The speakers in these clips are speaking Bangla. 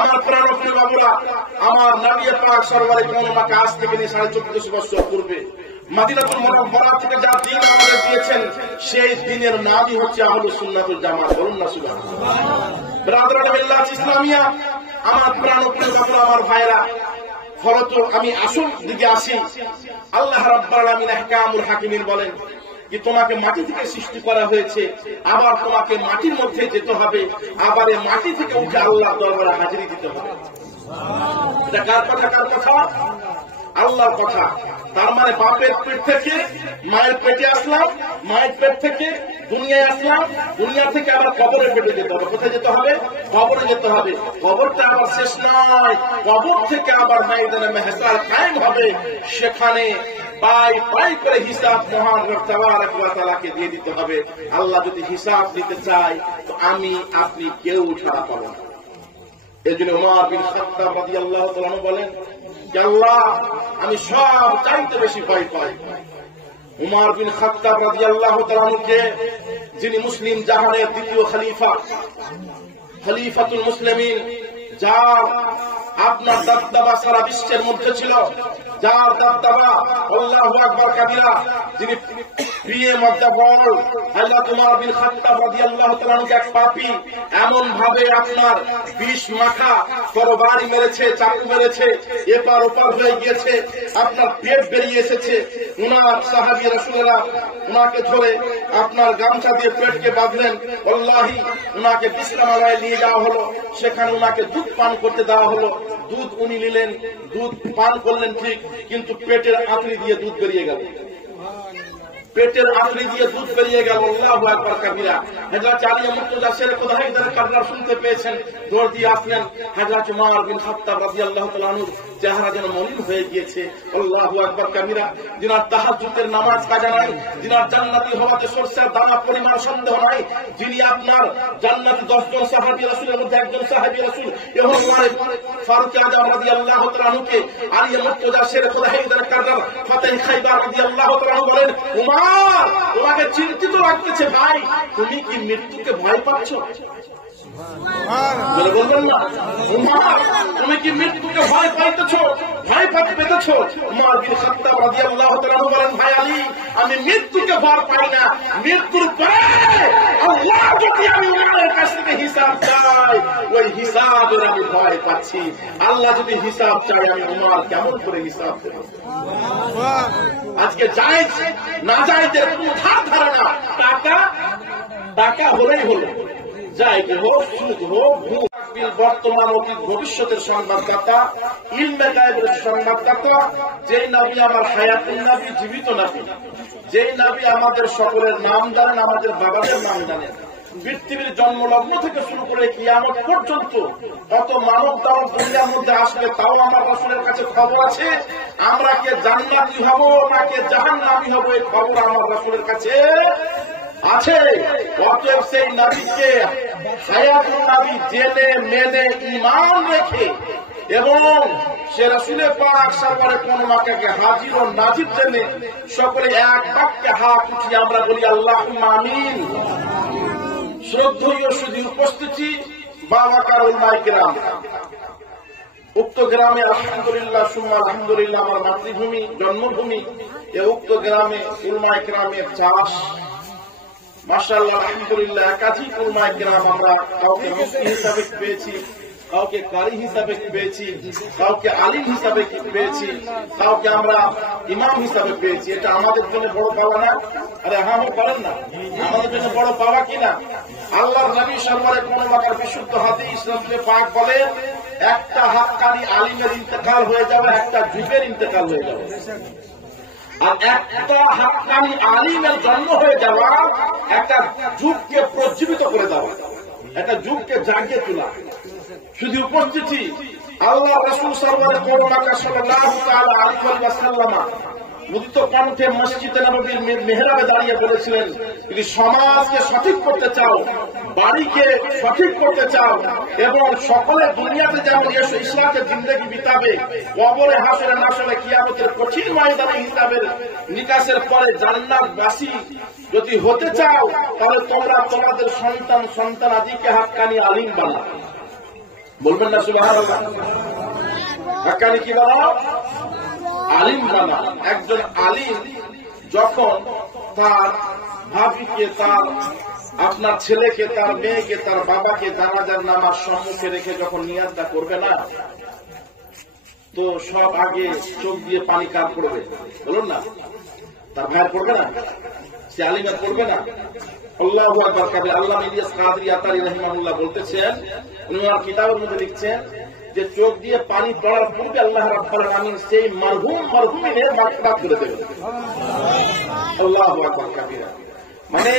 আমার প্রাণপ্রিয় বাবুরা, আমার নবী পাক সরওয়ারে কোনমাকে আজ থেকে নিয়ে 1450 বছর পূর্বে মদিনাতুল মুনাওয়ারা থেকে যা দিন আমাদের দিয়েছেন, সেই দিনের নামই হচ্ছে আহলুস সুন্নাত ওয়াল জামাত। বলুন না সুবহানাল্লাহ। ব্রাদারান মিল্লাত ইসলামিয়া, আমার প্রাণপ্রিয় বাবুরা, আমার ভাইরা, ফলত আমি আসল দিকে আসি। আল্লাহ রাব্বুল আলামিন আহকামুল হাকিমিন বলেন যে তোমাকে মাটি থেকে সৃষ্টি করা হয়েছে, আবার তোমাকে মাটির মধ্যে যেতে হবে, আবার এই মাটি থেকে উঠে আল্লাহর দরবারে হাজিরি দিতে হবে। এটা কার কথা? কার কথা? আল্লাহর কথা। তার মানে বাপের পেট থেকে মায়ের পেটে আসলাম, মায়ের পেট থেকে দুনিয়ায় আসলাম, দুনিয়া থেকে আবার কবরের পেটে যেতে হবে। কোথায় যেতে হবে? কবরে যেতে হবে। কবরটা আবার শেষ নয়, কবর থেকে আবার ময়দানে মেহশার কায়েম হবে। সেখানে পাই পাই করে হিসাব মহান রব তাবারক ওয়া তাআলাকে দিয়ে দিতে হবে। আল্লাহ যদি হিসাব নিতে চায় তো আমি আপনি কেউ ছাড়া পাবো না। এজন্য উমর বিন খাত্তাব রাদিয়াল্লাহু তাআলা বলেন যে আল্লাহ, আমি সব চাইতে বেশি ভয় পাই। উমর বিন খাত্তাব রাদিয়াল্লাহু তাআলাকে, যিনি মুসলিম জাহানের দ্বিতীয় খলিফা, খলিফাতুল মুসলিমিন, যার আপনার দবদবা সারা বিশ্বের মধ্যে ছিল, যার দবদবা আল্লাহু আকবার কাবীরা, যিনি প্রিয় মধ্যবল হযরত উমর বিন খাত্তাব রাদিয়াল্লাহু তাআলা এক পাপী এমন ভাবে আপনার বিষ মাখা তরবারি মেরেছে, চাকু মেরেছে, এপার ওপার হয়ে গিয়েছে, আপনার পেট বেরিয়ে এসেছে। উনার সাহাবী রাসূলুল্লাহ উনাকে ধরে আপনার গামছা দিয়ে পেটকে বাঁধলেন। আল্লাহি উনাকে বিশ্রামালয়ে নিয়ে যাওয়া হলো, সেখানে উনাকে দুধ পান করতে দেওয়া হলো। দুধ উনি নিলেন, দুধ পান করলেন ঠিক, কিন্তু পেটের আঁতড়ি দিয়ে দুধ বেরিয়ে গেল। পেটের আঁতড়ি দিয়ে দুধ বেরিয়ে গেল। আল্লাহু আকবার কাবীরা। হযরত আলী মুর্তজা শেরে খুদাইদার কারবার শুনতে পেয়েছেন, দৌড় দিয়ে আসলেন। হযরত উমর বিন খাত্তাব রাদিয়াল্লাহু তাআলা আনহু চেহারা যেন মলিন হয়ে গিয়েছে। আল্লাহু আকবার কাবীরা। যিনার তাহাজ্জুদের নামাজ কাজা নাই, যিনার জান্নাতি হওয়াতে সরষের দানা পরিমাণ সন্দেহ নাই, যিনি আপনার জান্নাতি 10 জন সাহাবী রাসূলের মধ্যে একজন সাহাবী রাসূল এবং উমর ফারুক আযম রাদিয়াল্লাহু তাআলা আনহুকে আলী মুর্তজা শেরে খুদাইদার কারবার ফাতেহ খাইবার রাদিয়াল্লাহু তাআলা বলেন, উমর তোমাকে চিন্তিত লাগতেছে ভাই, তুমি কি মৃত্যুকে ভয় পাচ্ছ? বলবেন না, উমর তুমি কি মৃত্যুকে ভয় পাইতেছ, ভয় পেতেছ? উমর বিন খাত্তাব রাদিয়াল্লাহু তাআলা বলেন, ভাই আলী, আমি মৃত্যুকে ভয় পাই না, মৃত্যুর পরে আল্লাহ যদি আমি উমরের কাছ থেকে হিসাব চাই, ওই হিসাবের আমি ভয় পাচ্ছি। আল্লাহ যদি হিসাব চাই, আমি উমর কেমন করে হিসাব দেব? আজকে জায়েজ না জায়েজের কোন ধারণা, টাকা টাকা হলেই হলো, জায়েজ হোক, সুদ হোক, বর্তমান অতীত ভবিষ্যতের সংবাদদাতা, ইলমে গায়েবের সংবাদদাতা, যেই নবী আমার হায়াতুন নবী, জীবিত নবী, যেই নবী আমাদের সকলের নাম জানেন, আমাদের বাবাদের নাম জানেন। পৃথিবীর জন্মলগ্ন থেকে শুরু করে কিয়ামত পর্যন্ত কত মানব দানব দুনিয়ার মধ্যে আসবে, তাও আমার রাসূলের কাছে খবর আছে। আমরা কে জান্নাতি হব নাকি জাহান্নামী হব, এই খবর আমার রাসূলের কাছে আছে। অতএব সেই নবীকে হায়াতুন নবী জেনে মেনে ঈমান রেখে এবং সে রাসূলের পাক সরকারে কোন মাকাকে হাজির ও নাজির জেনে সকলে এক বাক্যে হাত উঠিয়ে আমরা বলি আল্লাহুম্মা আমিন। শ্রদ্ধেয় সুধী উপস্থিতি, বাবাকার উলামায়ে কিরাম, উক্ত গ্রামে আলহামদুলিল্লাহ সুম্মা আলহামদুলিল্লাহ আমার মাতৃভূমি, জন্মভূমি। এই উক্ত গ্রামে উলামায়ে কিরামের চাষ, মাশাআল্লাহ আলহামদুলিল্লাহ। একাধিক উলামায়ে কিরাম আমরা কাউকে মুফতি হিসাবে পেয়েছি, কাউকে কারি হিসাবে পেয়েছি, কাউকে আলিম হিসাবে পেয়েছি, কাউকে আমরা ইমাম হিসাবে পেয়েছি। এটা আমাদের জন্য বড় পাওয়া না? আরে হ্যাঁ পারেন না, আমাদের জন্য বড় পাওয়া কিনা? আল্লাহর নবী সরকারে কোন বাকার বিশুদ্ধ হাদিস শরীফে পাক বলেন, একটা হাক্কানি আলিমের ইন্তেকাল হয়ে যাবে, একটা যুগের ইন্তেকাল হয়ে যাবে। আর একটা হাক্কানি আলিমের জন্ম হয়ে যাওয়া একটা যুগকে প্রজ্বলিত করে দেওয়া, একটা যুগকে জাগিয়ে তোলা। শুধু উপস্থিতি, আল্লাহ রাসূল সাল্লাল্লাহু তাআলা আলাইহি ওয়াসাল্লাম মুদিত কণ্ঠে মসজিদে নববীর মেহরাবে দাঁড়িয়ে বলেছিলেন, যদি সমাজকে সঠিক করতে চাও, বাড়িকে সঠিক করতে চাও এবং সকলের দুনিয়াতে যেমন ইসলামের জিন্দেগি বিতাবে, কবরে হাসরে নাসরে কিয়ামতের কঠিন ময়দানে হিসাবের নিকাশের পরে জান্নাতবাসী যদি হতে চাও, তাহলে তোমরা তোমাদের সন্তান আদিকে হাক্কানি আলিম বানাও। বলবেন না সুবহানাল্লাহ? হাক্কানি কি বানাও? আলিম বানাও। একজন আলিম যখন তার ভাবিকে, তার আপনার ছেলেকে, তার মেয়েকে, তার বাবাকে জানাজার নামাজ সম্মুখে রেখে যখন নিয়াজটা করবে না, তো সব আগে চোখ দিয়ে পানি কার পড়বে বলুন না? তার ভাইয়ের পড়বে না? সে আলিমের পড়বে না? আল্লাহু আকবার কাবীর। আল্লামা ইলিয়াস কাদরী আতারি রাহিমাহুল্লাহ বলতেছেন, উনি ওনার কিতাবের মধ্যে লিখছেন যে চোখ দিয়ে পানি পড়ার পূর্বে আল্লাহ রাব্বুল আলামিন সেই মারহুমিনের মাগফিরাত করে দেবেন। আল্লাহু আকবার কাবীর। মানে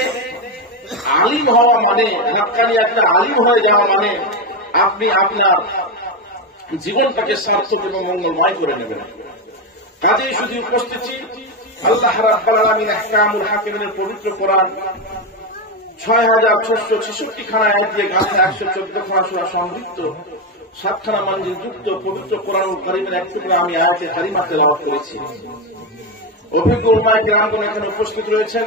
আলিম হওয়া মানে, হাক্কানি একটা আলিম হয়ে যাওয়া মানে আপনি আপনার জীবনটাকে সার্থক এবং মঙ্গলময় করে নেবেন। কাজেই শুধু উপস্থিতি আল্লাহ রাব্বুল আলামিন আহকামুল হাকিমের পবিত্র কোরআন 6666 খানা আয়াত দিয়ে গাঁথা 114 খানা সূরা সমৃদ্ধ 7 খানা মঞ্জিল যুক্ত পবিত্র কোরআনুল কারীমের এক টুকরা আমি আয়াতে কারিমা তেলাওয়াত করেছি। অভিজ্ঞ উলামায়ে কেরামগণ এখানে উপস্থিত রয়েছেন।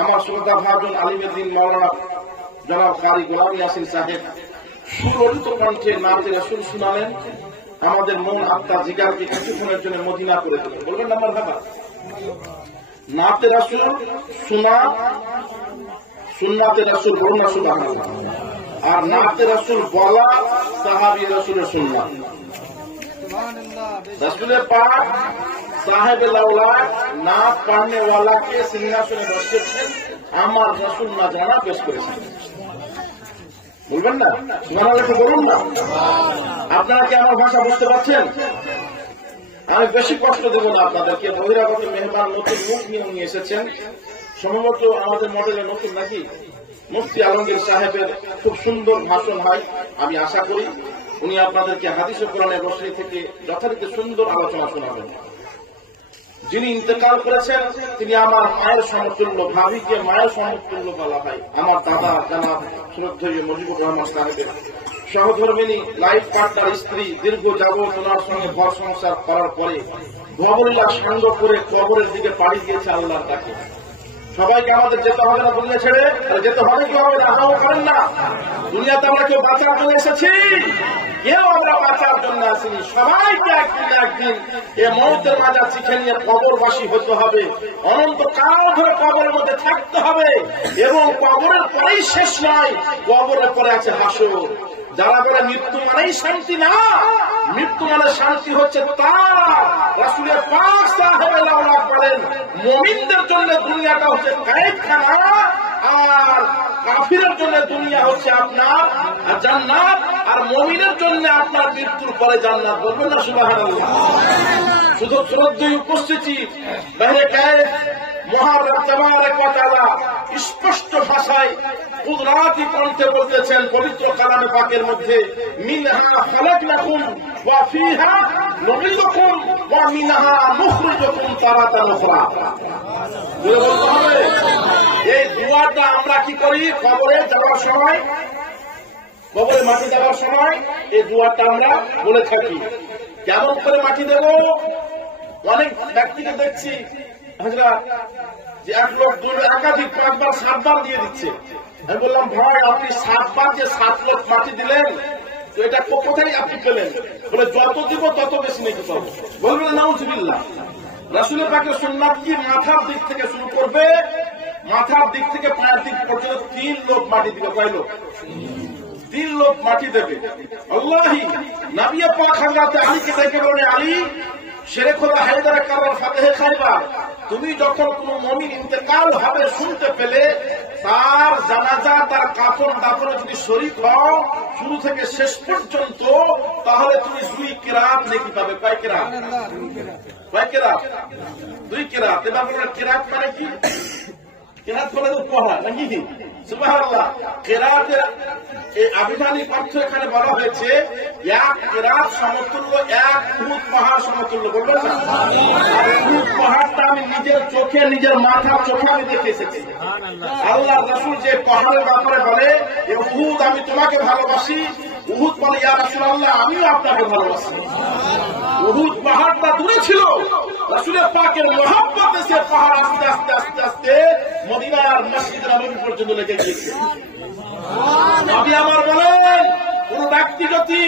আমার শ্রদ্ধা ভাজন আলিমুদ্দিন মাওলানা জনাব কারি গোলাম ইয়াসিন সাহেব সুললিত কণ্ঠে নাতে রাসূল শুনালেন। আমাদের মন আত্মা জিগারকে কিছুক্ষণের জন্য মদিনা করে দিলেন। বলবেন না মারহাবা? নাতে রাসূল শোনা সুন্নাতে রাসূল, বলুন না সুবহানাল্লাহ। আর নাতে রাসূল বলা সাহাবী রাসূলের সুন্নাত। রাসূলের পাক সাহেবে লাওলাদ নাত পড়নে ওয়ালাকে সিংহাসনে বসিয়েছেন, আমার রাসূল না জানা পেশ করেছেন। বলবেন না সুবহানাল্লাহ? বলুন না। আপনারা কি আমার ভাষা বুঝতে পারছেন? আমি বেশি কষ্ট দেব না আপনাদেরকে। বহিরাগত মেহমান নতুন মুখ নিয়ে এসেছেন, সম্ভবত আমাদের মডেলে নতুন নাকি? মুফতি আলমগীর সাহেবের খুব সুন্দর ভাষণ হয়, আমি আশা করি উনি আপনাদেরকে হাদিস ও কোরআনের রোশনি থেকে যথারীতি সুন্দর আলোচনা শোনাবেন। যিনি ইন্তেকাল করেছেন তিনি আমার মায়ের সমতুল্য, ভাবিকে মায়ের সমতুল্য বলা হয়। আমার দাদা জনাব শ্রদ্ধেয় মুজিবুর রহমান সাহেবের সহধর্মিনী, লাইফ পার্টনার স্ত্রী, দীর্ঘ যাবত ওনার সঙ্গে ঘর সংসার করার পরে ভবলীলা সাঙ্গ করে কবরের দিকে পাড়ি দিয়েছে আল্লাহর ডাকে। সবাইকে আমাদের যেতে হবে না দুনিয়া ছেড়ে? যেতে হবে কি হবে না? আশাও করেন না। দুনিয়াতে আমরা কেউ বাঁচার জন্য এসেছি? কেউ আমরা বাঁচার জন্য আসিনি। সবাইকে একদিন একদিন এ মৌতের মাঝা চিঠে নিয়ে কবরবাসী হতে হবে, অনন্তকাল ধরে কবরের মধ্যে থাকতে হবে। এবং কবরের পরেই শেষ নয়, কবরের পরে আছে হাসর। যারা বলে মৃত্যু মানেই শান্তি, না, মৃত্যু মানে শান্তি হচ্ছে তারা। রাসূলের পাক সাহেবে লাওলাদ বলেন, মুমিনদের জন্য দুনিয়াটা হচ্ছে কায়েদখানা, আর কাফিরের জন্য দুনিয়া হচ্ছে আপনার জান্নাত, আর মুমিনের জন্য আপনার মৃত্যুর পরে জান্নাত। বলবেন না সুবহানাল্লাহ? শুধু শ্রদ্ধেয় উপস্থিতি বাইরে কায়েদ মহান রব তাবারাক ওয়া তাআলা স্পষ্ট ভাষায় কুদরাতি কণ্ঠে বলতেছেন পবিত্র কালামে পাকের মধ্যে, মিনহা খালাকনাকুম ওয়া ফিহা নুঈদুকুম ওয়া মিনহা নুখরিজুকুম তারাতান উখরা। বলতে হবে এই দুয়াটা আমরা কি করি? কবরে যাওয়ার সময়, কবরে মাটি দেওয়ার সময় এই দুয়াটা আমরা বলে থাকি। কেমন করে মাটি দেব? অনেক ব্যক্তিকে দেখছি যে এক লোক একাধিক 5 বার 7 বার দিয়ে দিচ্ছে। আমি বললাম, ভাই আপনি 7 বার যে 7 লোক মাটি দিলেন, তো এটা কোথায় আপনি পেলেন? বলে যত দিব তত বেশি নিতে পারবো। বলবেন নাউজুবিল্লাহ। রাসূলের পাকের সুন্নাত কি মাথার দিক থেকে শুরু করবে, মাথার দিক থেকে পায়ের দিক পর্যন্ত 3 লোক মাটি দিবে। কয় লোক? 3 লোক মাটি দেবে। আল্লাহি নবী পাক হযরত আলীকে দেখে বলে, আলী শেরে খোদা হায়দার কারবার ফাতেহে খাইবার, তুমি যখন কোন মুমিন ইন্তেকাল হবে শুনতে পেলে, তার জানাজা, তার কাফন দাফনে যদি শরীক হও শুরু থেকে শেষ পর্যন্ত, তাহলে তুমি 2 কিরাত নেকি পাবে। কয় কিরাত? কয় কিরাত? 2 কিরাত। এবার বলেন কিরাত মানে কি? কিরাত বলে তো পড়া নাকি? সুবহানাল্লাহ। কিরাতের এই আবিধানিক অর্থ এখানে বলা হয়েছে, এক কিরাত সমতুল্য 1 উহুদ পাহাড় সমতুল্য। বলবেন না? উহুদ পাহাড়টা আমি নিজের চোখে, নিজের মাথার চোখে আমি দেখে এসেছি। আল্লাহ রাসূল যে পাহাড়ের ব্যাপারে বলে, উহুদ আমি তোমাকে ভালোবাসি, উহুদ বলে ইয়া রাসূলুল্লাহ আমিও আপনাকে ভালোবাসি। উহুদ পাহাড়টা দূরে ছিল, রাসূলের পাকের মহব্বতে সে পাহাড় আস্তে আস্তে আস্তে আস্তে মদিনার মসজিদ নববী পর্যন্ত লেগে গিয়েছে। নবী আমার বলেন, কোন ব্যক্তি যদি যদি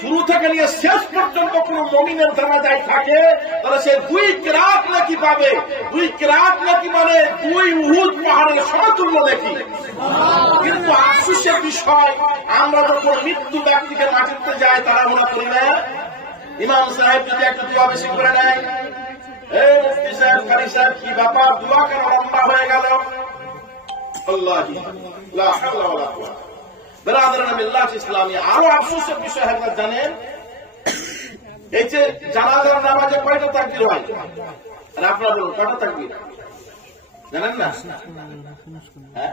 শুরু থেকে নিয়ে শেষ পর্যন্ত কোন মুমিনের জানাজায় থাকে তাহলে সে 2 কিরাত নাকি পাবে। 2 কিরাত নাকি মানে 2 উহুদ পাহাড়ের সমতুল্য নাকি। কিন্তু আফসোসের বিষয়, আমরা যখন মৃত্যু ব্যক্তিকে মাটিতে যাই তারা মনে করি না ইমাম সাহেব যদি একটু দোয়া বেশি করে নেয়, এই মুফতি সাহেব, কারি সাহেব, কি ব্যাপার, দোয়া কেন লম্বা হয়ে গেল। আল্লাহি লা হাওলা ওয়ালা কুওয়াতা। বেরাদারান বিল্লাহ ইসলামী, আরো আফসোসের বিষয় আপনারা জানেন, এই যে জানাজার নামাজে কয়টা তাকবীর হয়? আর আপনারা বলুন কয়টা তাকবীর জানেন না? হ্যাঁ,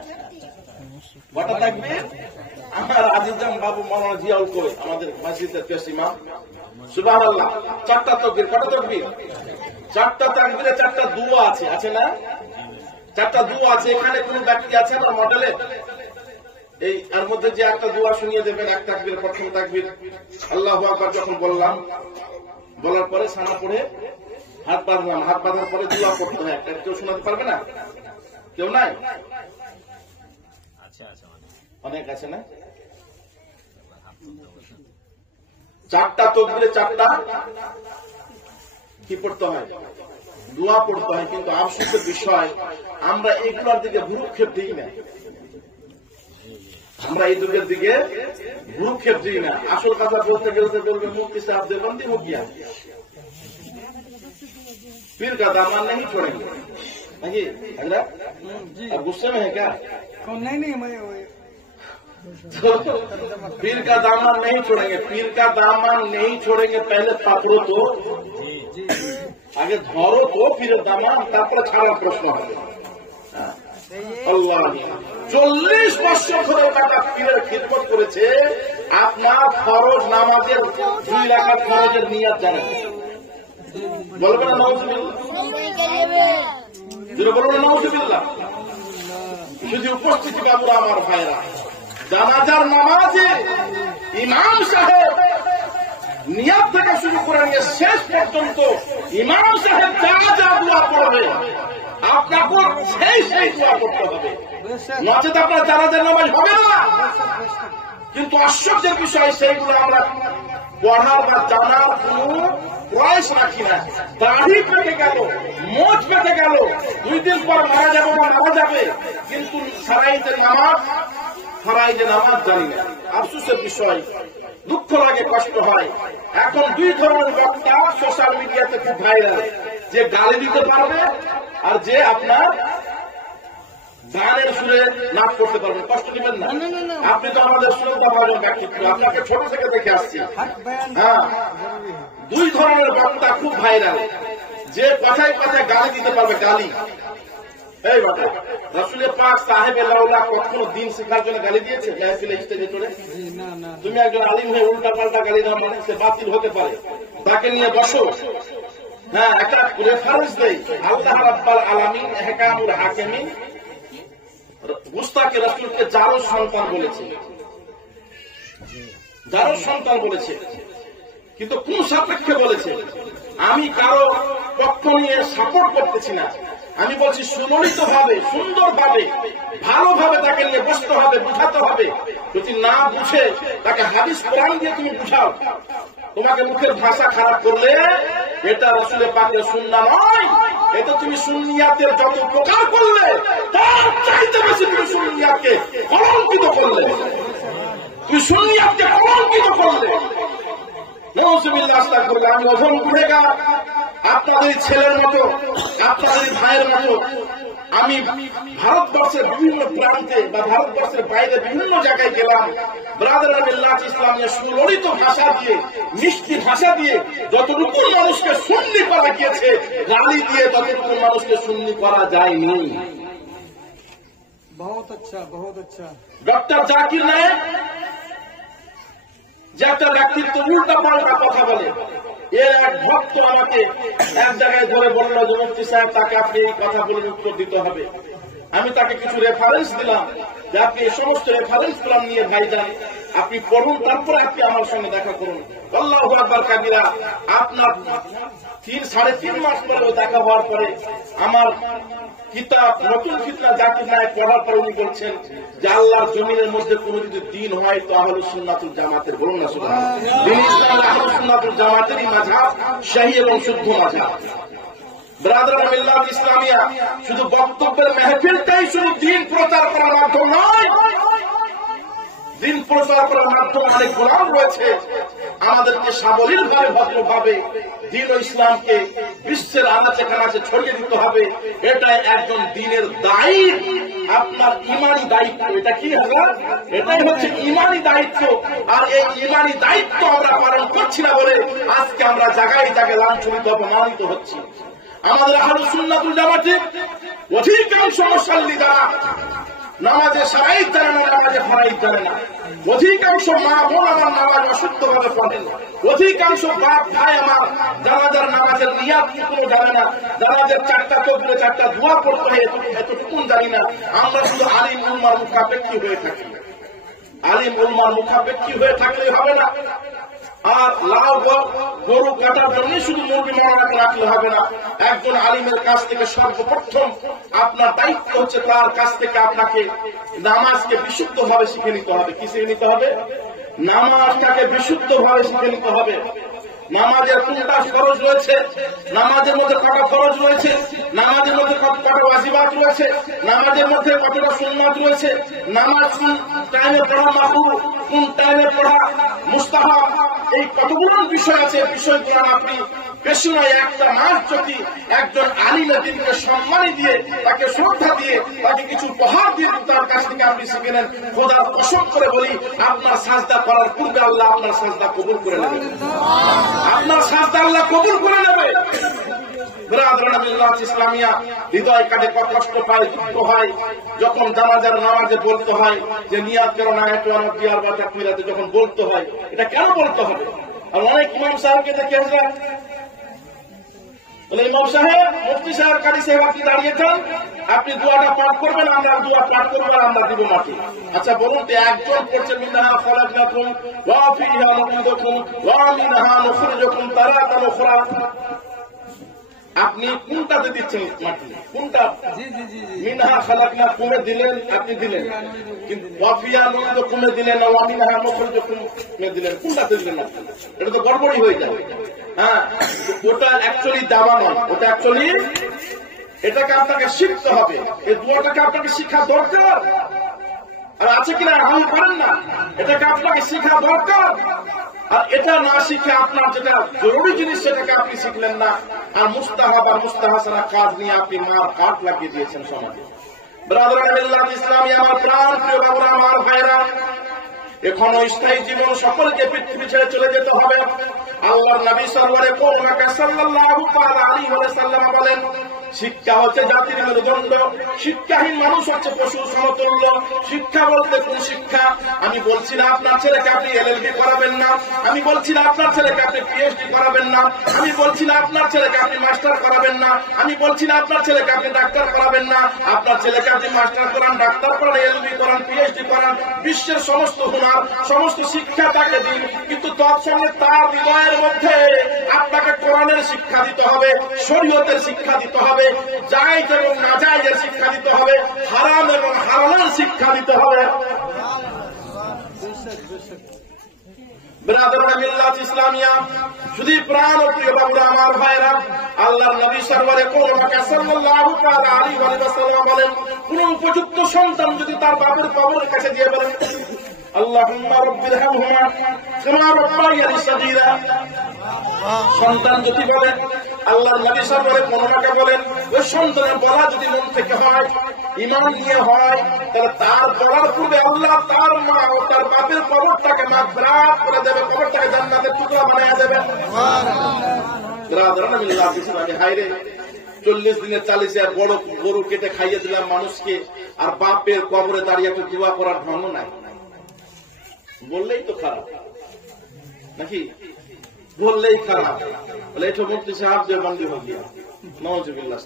কয়টা তাকবীর? আমার আজিজাম বাবু মাওলানা জিয়াউল কবির আমাদের মসজিদের পেশ ইমাম, সুবহানাল্লাহ, 4টা তাকবীর। কয়টা তাকবীর? 4টা তাকবীরে 4টা দুআ আছে, আছে না? 4টা দুআ আছে। এখানে কোন ব্যক্তি আছে না মডেলে এই এর মধ্যে যে একটা দোয়া শুনিয়ে দেবেন? এক তাকবীর, প্রথম তাকবীর আল্লাহু আকবার যখন বললাম, বলার পরে সানা পড়ে হাত বাঁধলাম, হাত বাঁধার পরে দোয়া করতে হয়। একটা কেউ শোনাতে পারবে না? কেউ নাই? অনেক আছে না? 4টা তাকবীরে 4টা কি পড়তে হয়? দোয়া পড়তে হয়। কিন্তু আফসোসের বিষয়, আমরা এগুলোর দিকে ভ্রুক্ষেপ দিই না। আমরা এই যুগের দিকে ভ্রুক্ষেপ দিই না। আসল কথা বলতে গেলে বলবে মুফতি সাহেব দেবন্দি মুখিয়া पीर का दामन नहीं छोड़ेंगे, नहीं अब गुस्से में है क्या? नहीं मैं तो पीर का दामन नहीं छोड़ेंगे, पीर का दामन नहीं छोड़ेंगे। पहले पकड़ो तो, आगे धरो तो फिर दामन, তারপরে ছাড়ার প্রশ্ন হবে। আল্লাহ 40 বছর ধরে টাকা পীরের খিদমত করেছে। আপনার ফরজ নামাজের 2 রাকাত ফরজের নিয়ত জানেন? বলবেন না নাউজুবিল্লাহ? বলবেন না নাউজুবিল্লাহ? শুধু উপস্থিতি বাবুরা, আমার ভাইরা, জানাজার নামাজে ইমাম সাহেব নিয়ত থেকে শুরু করে নিয়ে শেষ পর্যন্ত ইমাম সাহেব যা যা দোয়া পড়বে আপনাকে সেই দোয়া করতে হবে, নচেত আপনার জানাজার নামাজ হবে না। কিন্তু আশ্চর্যের বিষয়, সেইগুলো আমরা পড়ার বা জানার কোন প্রয়াস রাখি না। দাড়ি পেটে গেল, মোচ পেটে গেল, 2 দিন পর মারা যাবে বা মারা যাবে, কিন্তু সারাইজের নামাজ জানি না। আফসোসের বিষয়, দুঃখ লাগে, কষ্ট হয়। এখন 2 ধরনের বক্তা সোশ্যাল মিডিয়াতে খুব ভাইরাল, যে গালি দিতে পারবে আর যে আপনার গানের সুরে নাচ করতে পারবেন। কষ্ট দিবেন না, আপনি তো আমাদের শ্রদ্ধাভাজন ব্যক্তিত্ব, আপনাকে ছোট থেকে দেখে আসছি। হ্যাঁ, 2 ধরনের বক্তা খুব ভাইরাল, যে কথায় কথায় গালি দিতে পারবে, গালি। এই বাবা, রাসূল পাক সাহেবে লাউলা কখনো দিন শেখার জন্য গালি দিয়েছে? মেহফিলে স্টেজে চড়ে তুমি একজন আলিম হয়ে উল্টা পাল্টা গালি দাও মানে সে বাতিল হতে পারে, তাকে নিয়ে বসো। হ্যাঁ, একটা রেফারেন্স দেই, আল্লাহ রাব্বুল আলামিন ইহকামুল হাকিমিন মুস্তাকে রাসূলকে জারুর সন্তান বলেছে, জারুর সন্তান বলেছে, কিন্তু কোন সাপেক্ষে বলেছে? আমি কারো পক্ষ নিয়ে সাপোর্ট করতেছি না, আমি বলছি সুললিত ভাবে, সুন্দর ভাবে, ভালোভাবে তাকে নিয়ে বসতে হবে, বুঝাতে হবে। যদি না বুঝে তাকে হাদিস কোরআন দিয়ে তুমি বুঝাও। তোমাকে মুখের ভাষা খারাপ করলে এটা রাসূল পাকের সুন্নাহ নয়, এটা তুমি সুন্নিয়াতের যত প্রকার করলে তার চাইতে বেশি তুমি সুন্নিয়াতকে কলঙ্কিত করলে, তুমি সুন্নিয়াতকে কলঙ্কিত করলে। নাউযুবিল্লাহ, আস্তাগফিরুল্লাহ। আমি ওজন গুনেগার, আপনাদের ছেলের মতো, আপনাদের ভাইয়ের মতো। আমি ভারতবর্ষের বিভিন্ন প্রান্তে বা ভারতবর্ষের বাইরে বিভিন্ন জায়গায় গেলাম। ব্রাদারান বিল্লাহ ইসলামিয়া সুললিত ভাষা দিয়ে, মিষ্টি ভাষা দিয়ে যতটুকু মানুষকে সুন্নি করা গিয়েছে, গালি দিয়ে ততটুকু মানুষকে সুন্নি করা যায়নি। बहुत अच्छा, बहुत अच्छा। ডক্টর জাকির নায়েক যে একটা ব্যক্তিত্ব উল্টা পাল্টা কথা বলে, এর এক ভক্ত আমাকে এক জায়গায় ধরে বলল যে মুফতি সাহেব, তাকে আপনি এই কথা বলে উত্তর দিতে হবে। আমি তাকে কিছু রেফারেন্স দিলাম যে আপনি এই সমস্ত রেফারেন্স গুলো নিয়ে ভাইজান আপনি পড়ুন, তারপরে আপনি আমার সঙ্গে দেখা করুন। আল্লাহু আকবার কাবীরা। আপনার 3.5 মাস পরে দেখা হওয়ার পরে আমার কিতাব নতুন ফিতনা জাকির নায়েক পড়ার পরে উনি বলছেন যে আল্লাহর জমিনের মধ্যে কোন যদি দিন হয় তো আহলুস সুন্নাতুল জামাতের, বলুন না সুবহানাল্লাহ, দিন ইসলাম আহলুস সুন্নাতুল জামাতেরই মাযহাব, সহি এবং শুদ্ধ মাযহাব। ব্রাদার মিল্লাত ইসলামিয়া শুধু বক্তব্যের মাহফিলটাই শুধু দিন প্রচার করার মাধ্যম নয়, দিন প্রচার করার মাধ্যম অনেক গোলাম রয়েছে। আমাদেরকে সাবলীল ভাবে ভদ্রভাবে দিন ও ইসলামকে বিশ্বের আনাচে কানাচে ছড়িয়ে দিতে হবে। এটাই একজন দিনের দায়ী, আপনার ইমানি দায়িত্ব। এটা কি হবে? এটাই হচ্ছে ইমানি দায়িত্ব। আর এই ইমানি দায়িত্ব আমরা পালন করছি না বলে আজকে আমরা জায়গায় জায়গায় লাঞ্ছনিত অপমানিত হচ্ছি। আমাদের আহলুস সুন্নাতুল জামাতে অধিকাংশ মুসল্লি যারা নামাজে সারাই জানে না, নামাজে ফরাইজ জানে না, অধিকাংশ মা বোন আমার নামাজ অশুদ্ধ ভাবে পড়েন, অধিকাংশ বাপ ভাই আমার জানাজার নামাজের নিয়াত কোনো জানে না, জানাজার 4টা তকবীরে 4টা দোয়া পড়তে হয় এতটুকু জানি না। আমরা শুধু আলিম উলমার মুখাপেক্ষী হয়ে থাকি। আলিম উলমার মুখাপেক্ষী হয়ে থাকলে হবে না। আর লাউ গরু কাটার জন্য শুধু মুরগি মারাকে রাখলে হবে না। একজন আলিমের কাছ থেকে সর্বপ্রথম আপনার দায়িত্ব হচ্ছে তার কাছ থেকে আপনাকে নামাজকে বিশুদ্ধ ভাবে শিখে নিতে হবে। কি শিখে নিতে হবে? নামাজটাকে বিশুদ্ধ ভাবে শিখে নিতে হবে। নামাজের কোনটা ফরজ রয়েছে, নামাজের মধ্যে কটা ফরজ রয়েছে, নামাজের মধ্যে কটা ওয়াজিবাত রয়েছে, নামাজের মধ্যে কতটা সুন্নাত রয়েছে, নামাজ কোন টাইমে পড়া মাকরুহ, কোন টাইমে পড়া মুস্তাহাব, এই কতগুলো বিষয় আছে। বিষয়গুলো আপনি বেশি নয় একটা মাস যদি একজন আলিমের দিনকে সম্মান দিয়ে, তাকে শ্রদ্ধা দিয়ে, তাকে কিছু উপহার দিয়ে তার কাছ থেকে আপনি শিখে নেন, খোদার কসম করে বলি আপনার সাজদা করার পূর্বে আল্লাহ আপনার সাজদা কবুল করে নেবেন। আপনার সাজদা আল্লাহ কবুল করে নেবে। ইসলামিয়া হৃদয় কাটে, কষ্ট পায়, দুঃখ হয় যখন জানাজার নামাজে বলতে হয় যে নিয়াত করো না একটু অনেক বিয়ার বা তাকবীরাতে, যখন বলতে হয় এটা কেন বলতে হবে? আর অনেক ইমাম সাহেবকে দেখে আসবেন, বলে ইমাম সাহেব, মুফতি সাহেব, কারি সাহেব আপনি দাঁড়িয়েছেন, আপনি দোয়াটা পাঠ করবেন, আমরা দোয়া পাঠ করবো আর আমরা দিব মাটি। আচ্ছা বলুন তো, একজন করছে মিনহা খালাকনাকুম ওয়া ফিহা নুঈদুকুম ওয়া মিনহা নুখরিজুকুম তারাতান উখরা, আপনি কোনটাতে দিচ্ছেন মাটি? কোনটা? মিনহা খালাকনাকুম দিলেন, আপনি দিলেন, কিন্তু ওয়া ফিহা নুঈদুকুম দিলেন না, ওয়া মিনহা নুখরিজুকুম দিলেন, কোনটাতে দিলেন আপনি? এটা তো গড়বড়ি হয়ে যাবে। হ্যাঁ, ওটা অ্যাকচুয়ালি দাওয়া নয়, ওটা অ্যাকচুয়ালি এটাকে আপনাকে শিখতে হবে। এই দোয়াটাকে আপনাকে শিক্ষা দরকার। আর আছে কিনা আমল করেন না, এটাকে আপনাকে শিখা দরকার। আর এটা না শিখে আপনার যেটা জরুরি জিনিস সেটাকে আপনি শিখলেন না, আর মুস্তাহাব আর মুস্তাহাসানা কাজ নিয়ে আপনি মার কাট লাগিয়ে দিয়েছেন সমাজে। ব্রাদার ইসলামী আমার প্রাণ প্রিয় বাবুরা, আমার ভাইরা, এখনো স্থায়ী জীবন সকলকে পৃথিবী ছেড়ে চলে যেতে হবে। আল্লাহর নবী সাল্লাল্লাহু আলাইহি ওয়াসাল্লাম বলেন, শিক্ষা হচ্ছে জাতির মেরুদণ্ড, শিক্ষাহীন মানুষ হচ্ছে পশুর সমতুল্য। শিক্ষা বলতে কোন শিক্ষা? আমি বলছি না আপনার ছেলেকে আপনি এলএলবি করাবেন না, আমি বলছি না আপনার ছেলেকে আপনি পিএইচডি করাবেন না, আমি বলছি না আপনার ছেলেকে আপনি মাস্টার করাবেন না, আমি বলছি না আপনার ছেলেকে আপনি ডাক্তার করাবেন না। আপনার ছেলেকে আপনি মাস্টার করান, ডাক্তার করান, এলএলবি করান, পিএইচডি করান, বিশ্বের সমস্ত হুনার, সমস্ত শিক্ষা তাকে দিন, কিন্তু তৎসঙ্গে তার হৃদয়ের মধ্যে আপনাকে কোরআনের শিক্ষা দিতে হবে, শরীয়তের শিক্ষা দিতে হবে, জায়েজ এবং নাজায়েজের শিক্ষা দিতে হবে, হারাম এবং হালালের শিক্ষা দিতে হবে। ব্রাদার মিল্লাত ইসলামিয়া, শুধু প্রাণ ও প্রিয় বাবুরা, আমার ভাইরা, আল্লাহর নবী সরওয়ারে কোরআন সাল্লাল্লাহু আলাইহি ওয়াসাল্লাম বলেন, কোন উপযুক্ত সন্তান যদি তার বাবার কবরের কাছে গিয়ে বলেন, আল্লাহুম্মা রাব্বিরহামহুমা কামা রাব্বায়ানি সাগীরা, সন্তান যদি বলেন, আল্লাহর নবী সরওয়ারে কোরআনকে বলেন, ওই সন্তানের বলা যদি মন থেকে হয়, ঈমান নিয়ে হয়, তাহলে তার বলার পূর্বে আল্লাহ তার মা ও তার বাপের কবরটাকে মাগফিরাত করে দেবে, কবরটাকে জান্নাতের টুকরা বানিয়ে দেবে। হায়রে, 40 দিনে 40 আর বড় গরু কেটে খাইয়ে দিলাম মানুষকে, আর বাপের কবরে দাঁড়িয়ে একটু দোয়া করার ঢঙ্গ নাই, বললেই তো খারাপ নাকি? বললেই খারাপ। বলে এটা মুফতি সাহেব দেওবন্দি হয়ে গিয়া, নাউজুবিল্লাহ।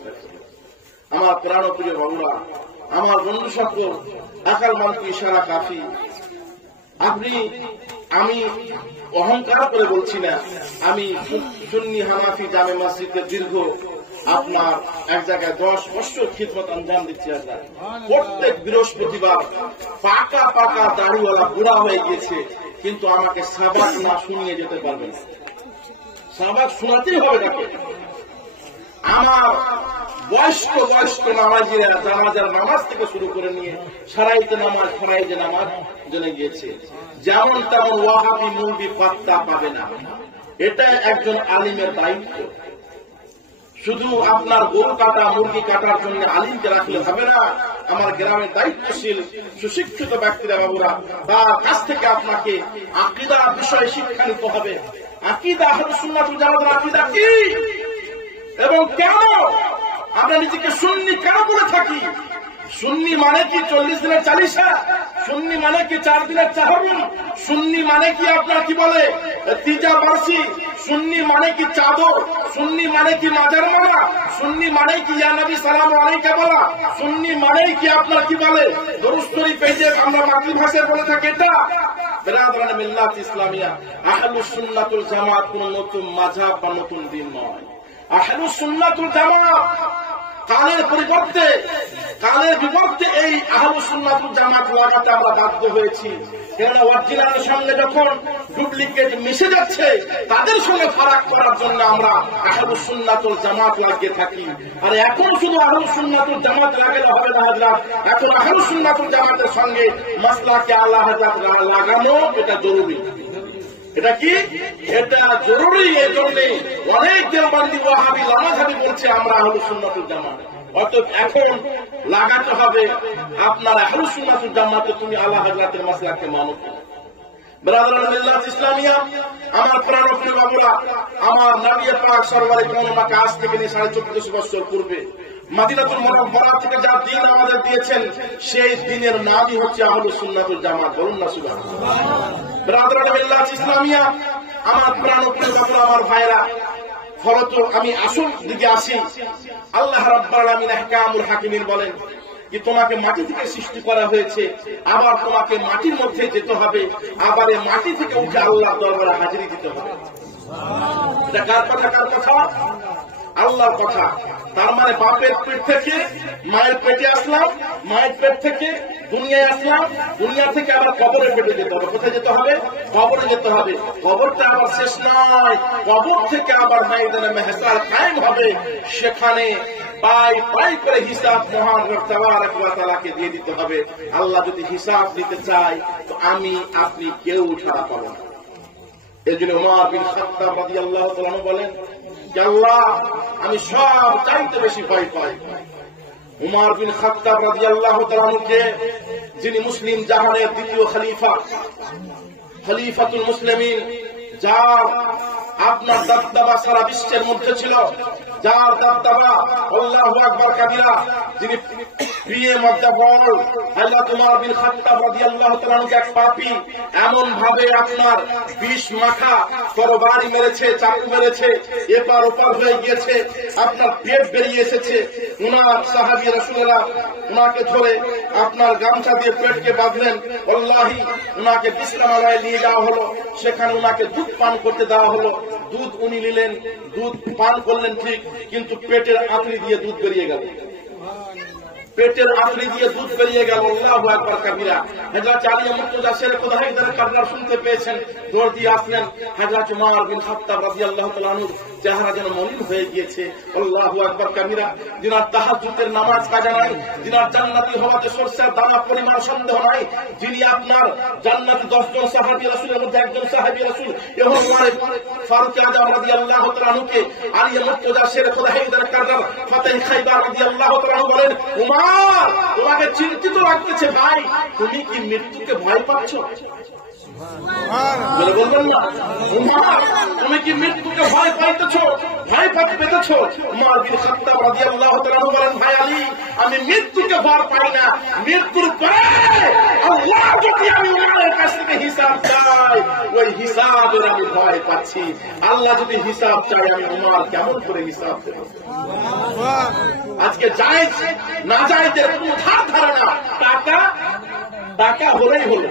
আমার প্রাণ প্রিয় বাবুরা, আমার বন্ধু সকল, আকাল মান কি ইশারা কাফি। আমি অহংকার করে বলছি না, আমি সুন্নি হানাফি জামে মসজিদে দীর্ঘ আপনার এক জায়গায় 10 বছর খিদমত আঞ্জাম দিচ্ছি। আল্লাহ প্রত্যেক বৃহস্পতিবার পাকা পাকা দাড়িওয়ালা বুড়া হয়ে গিয়েছে, কিন্তু আমাকে সাবাক না শুনিয়ে যেতে পারবে না। সাবাক শোনাতেই হবে তাকে। আমার বয়স্ক নামাজিরা জানাজার নামাজ থেকে শুরু করে নিয়ে সারাইতে নামাজ ফরাইজে নামাজ জেনে গিয়েছে, যেমন তেমন ওয়াহাবি মুলবি পাত্তা পাবে না। এটা একজন আলিমের দায়িত্ব। শুধু আপনার গরু কাটা মুরগি কাটার জন্য আলিমকে রাখলে হবে না। আমার গ্রামের দায়িত্বশীল সুশিক্ষিত ব্যক্তিরা বাবুরা, তার কাছ থেকে আপনাকে আকীদা বিষয়ে শিক্ষা নিতে হবে। আকীদা আহলে সুন্নাত ওয়াল জামাতের আকীদা কি এবং কেন আমরা নিজেকে সুন্নি কেন বলে থাকি? সুন্নি মানে কি 40 দিনের চালিসা? সুন্নি মানে কি 4 দিনের চাহরুম? সুন্নি মানে কি আপনার কি বলে তিজা বার্ষি? সুন্নি মানে কি চাদর? সুন্নি মানে কি মাজার মারা? সুন্নি মানে কি ইয়া নবী সালামু আলাইকা বলা? সুন্নি মানে কি আপনার কি বলে দরুদ শরীফ পেজে আমরা মাতৃভাষায় বলে থাকি? এটা বিরাদরান মিল্লাত ইসলামিয়া আহলুস সুন্নাত ওয়াল জামাত কোন নতুন মাযহাব বা নতুন দিন নয়। আহলুস সুন্নাত ওয়াল জামাত কালের বিপক্ষে এই আহলুস সুন্নাত ওয়াল জামাত লাগাতে আমরা বাধ্য হয়েছি। কেননা অরিজিনালের সঙ্গে যখন ডুপ্লিকেট মিশে যাচ্ছে, তাদের সঙ্গে ফারাক করার জন্য আমরা আহলুস সুন্নাত ওয়াল জামাত লাগিয়ে থাকি। আর এখন শুধু আহলুস সুন্নাত ওয়াল জামাত লাগালে হবে না হযরত, এখন আহলুস সুন্নাত ওয়াল জামাতের সঙ্গে মাসলাকে আলা হযরত লাগানো এটা জরুরি। এটা কি? এটা জরুরি। এই জন্য অনেক দেওবন্দি ওয়াহাবি লামাঝাবি বলছে আমরা আহলুস সুন্নাত ওয়াল জামাত। অতএব এখন লাগাতে হবে আপনার আহলুস সুন্নাত ওয়াল জামাতে তুমি আলা হযরতের মাসলাকে মানো। বিরাদরান মিল্লাত ইসলামিয়া, আমার প্রাণপ্রিয় বাবুরা, আমার নবী পাক সরওয়ারে কোন মাকে আজ থেকে 1450 বছর পূর্বে মদিনাতুল মুনাওয়ারা থেকে যা দিন আমাদের দিয়েছেন, সেই দিনের নামই হচ্ছে আহলুস সুন্নাত ওয়াল জামাত। বলুন না সুবহানাল্লাহ। বিরাদরান মিল্লাত ইসলামিয়া, আমার প্রাণপ্রিয় বাবুরা, আমার ভাইরা, ফলত আমি আসল দিকে আসি। আল্লাহ রাব্বুল আলামিন আহকামুল হাকিমিন বলেন কি তোমাকে মাটি থেকে সৃষ্টি করা হয়েছে, আবার তোমাকে মাটির মধ্যে যেতে হবে, আবার এই মাটি থেকে উঠে আল্লাহর দরবারে হাজিরি দিতে হবে। এটা কার কথা? আল্লাহর কথা। তার মানে বাপের পেট থেকে মায়ের পেটে আসলাম, মায়ের পেট থেকে দুনিয়ায় আসলাম, দুনিয়া থেকে আবার কবরের পেটে যেতে হবে। কোথায় যেতে হবে? কবরে যেতে হবে। কবরটা আবার শেষ নয়, কবর থেকে আবার ময়দানে মেহসার কায়েম হবে। সেখানে পাই করে হিসাব মহান রব তাবারক ওয়া তাআলাকে দিয়ে দিতে হবে। আল্লাহ যদি হিসাব নিতে চায় তো আমি আপনি কেউ ছাড়া পাবো না। এজন্য উমর বিন খাত্তাব রাদিয়াল্লাহু তাআলা বলেন যে আল্লাহ আমি সব চাইতে বেশি ভয় পাই। উমর বিন খাত্তাব রাদিয়াল্লাহু তাআলাকে, যিনি মুসলিম জাহানের দ্বিতীয় খলিফাতুল মুসলিমিন, যার আপনার দবদবা সারা বিশ্বের মধ্যে ছিল, যার দবদবা আল্লাহু আকবার কাবীরা, যিনি প্রিয় মধ্যবল হযরত উমর বিন খাত্তাব রাদিয়াল্লাহু তাআলা এক পাপী এমন ভাবে আপনার বিষ মাখা তরবারি মেরেছে, চাকু মেরেছে, এপার ওপার হয়ে গিয়েছে, আপনার পেট বেরিয়ে এসেছে। উনার সাহাবী রাসূলুল্লাহ উনাকে ধরে আপনার গামছা দিয়ে পেটকে বাঁধলেন। আল্লাহি উনাকে বিশ্রামালয়ে নিয়ে যাওয়া হলো, সেখানে উনাকে দুধ পান করতে দেওয়া হলো। দুধ উনি নিলেন, দুধ পান করলেন ঠিক, কিন্তু পেটের আঁতড়ি দিয়ে দুধ বেরিয়ে গেল। পেটের আঁতড়ি দিয়ে দুধ বেরিয়ে গেল। আল্লাহু আকবার কাবীরা। হযরত আলী মুর্তজা শের খুদাইদার কারবার শুনতে পেয়েছেন, দৌড় দিয়ে আসলেন। হযরত উমর বিন খাত্তাব রাদিয়াল্লাহু তাআলা আনহু চেহারা যেন মলিন হয়ে গিয়েছে। আল্লাহু আকবার কাবীরা। যিনার তাহাজ্জুদের নামাজ কাজা নাই, যিনার জান্নাতি হওয়াতে সরষের দানা পরিমাণ সন্দেহ নাই, যিনি আপনার জান্নাতি 10 জন সাহাবী রাসূলের মধ্যে একজন সাহাবী রাসূল এবং ফারুক আযম রাদিয়াল্লাহু তাআলা আনহুকে আলী মুর্তজা শের খুদাইদার কারবার ফাতেহ খাইবার রাদিয়াল্লাহু তাআলা বলেন, উমর তোমাকে চিন্তিত লাগতেছে ভাই, তুমি কি মৃত্যুকে ভয় পাচ্ছ? বলবেন না উমর তুমি কি মৃত্যুকে ভয় পেতেছ? উমর বিন খাত্তাব রাদিয়াল্লাহু তাআলা বলেন, ভাই আলী আমি মৃত্যুকে ভয় পাই না, মৃত্যুর পরে আল্লাহ যদি আমি উমরের কাছ থেকে হিসাব চাই, ওই হিসাবের আমি ভয় পাচ্ছি। আল্লাহ যদি হিসাব চাই আমি উমর কেমন করে হিসাব দেব? আজকে জায়েজ না জায়েজের কোনো ধারণা, টাকা হলেই হলো,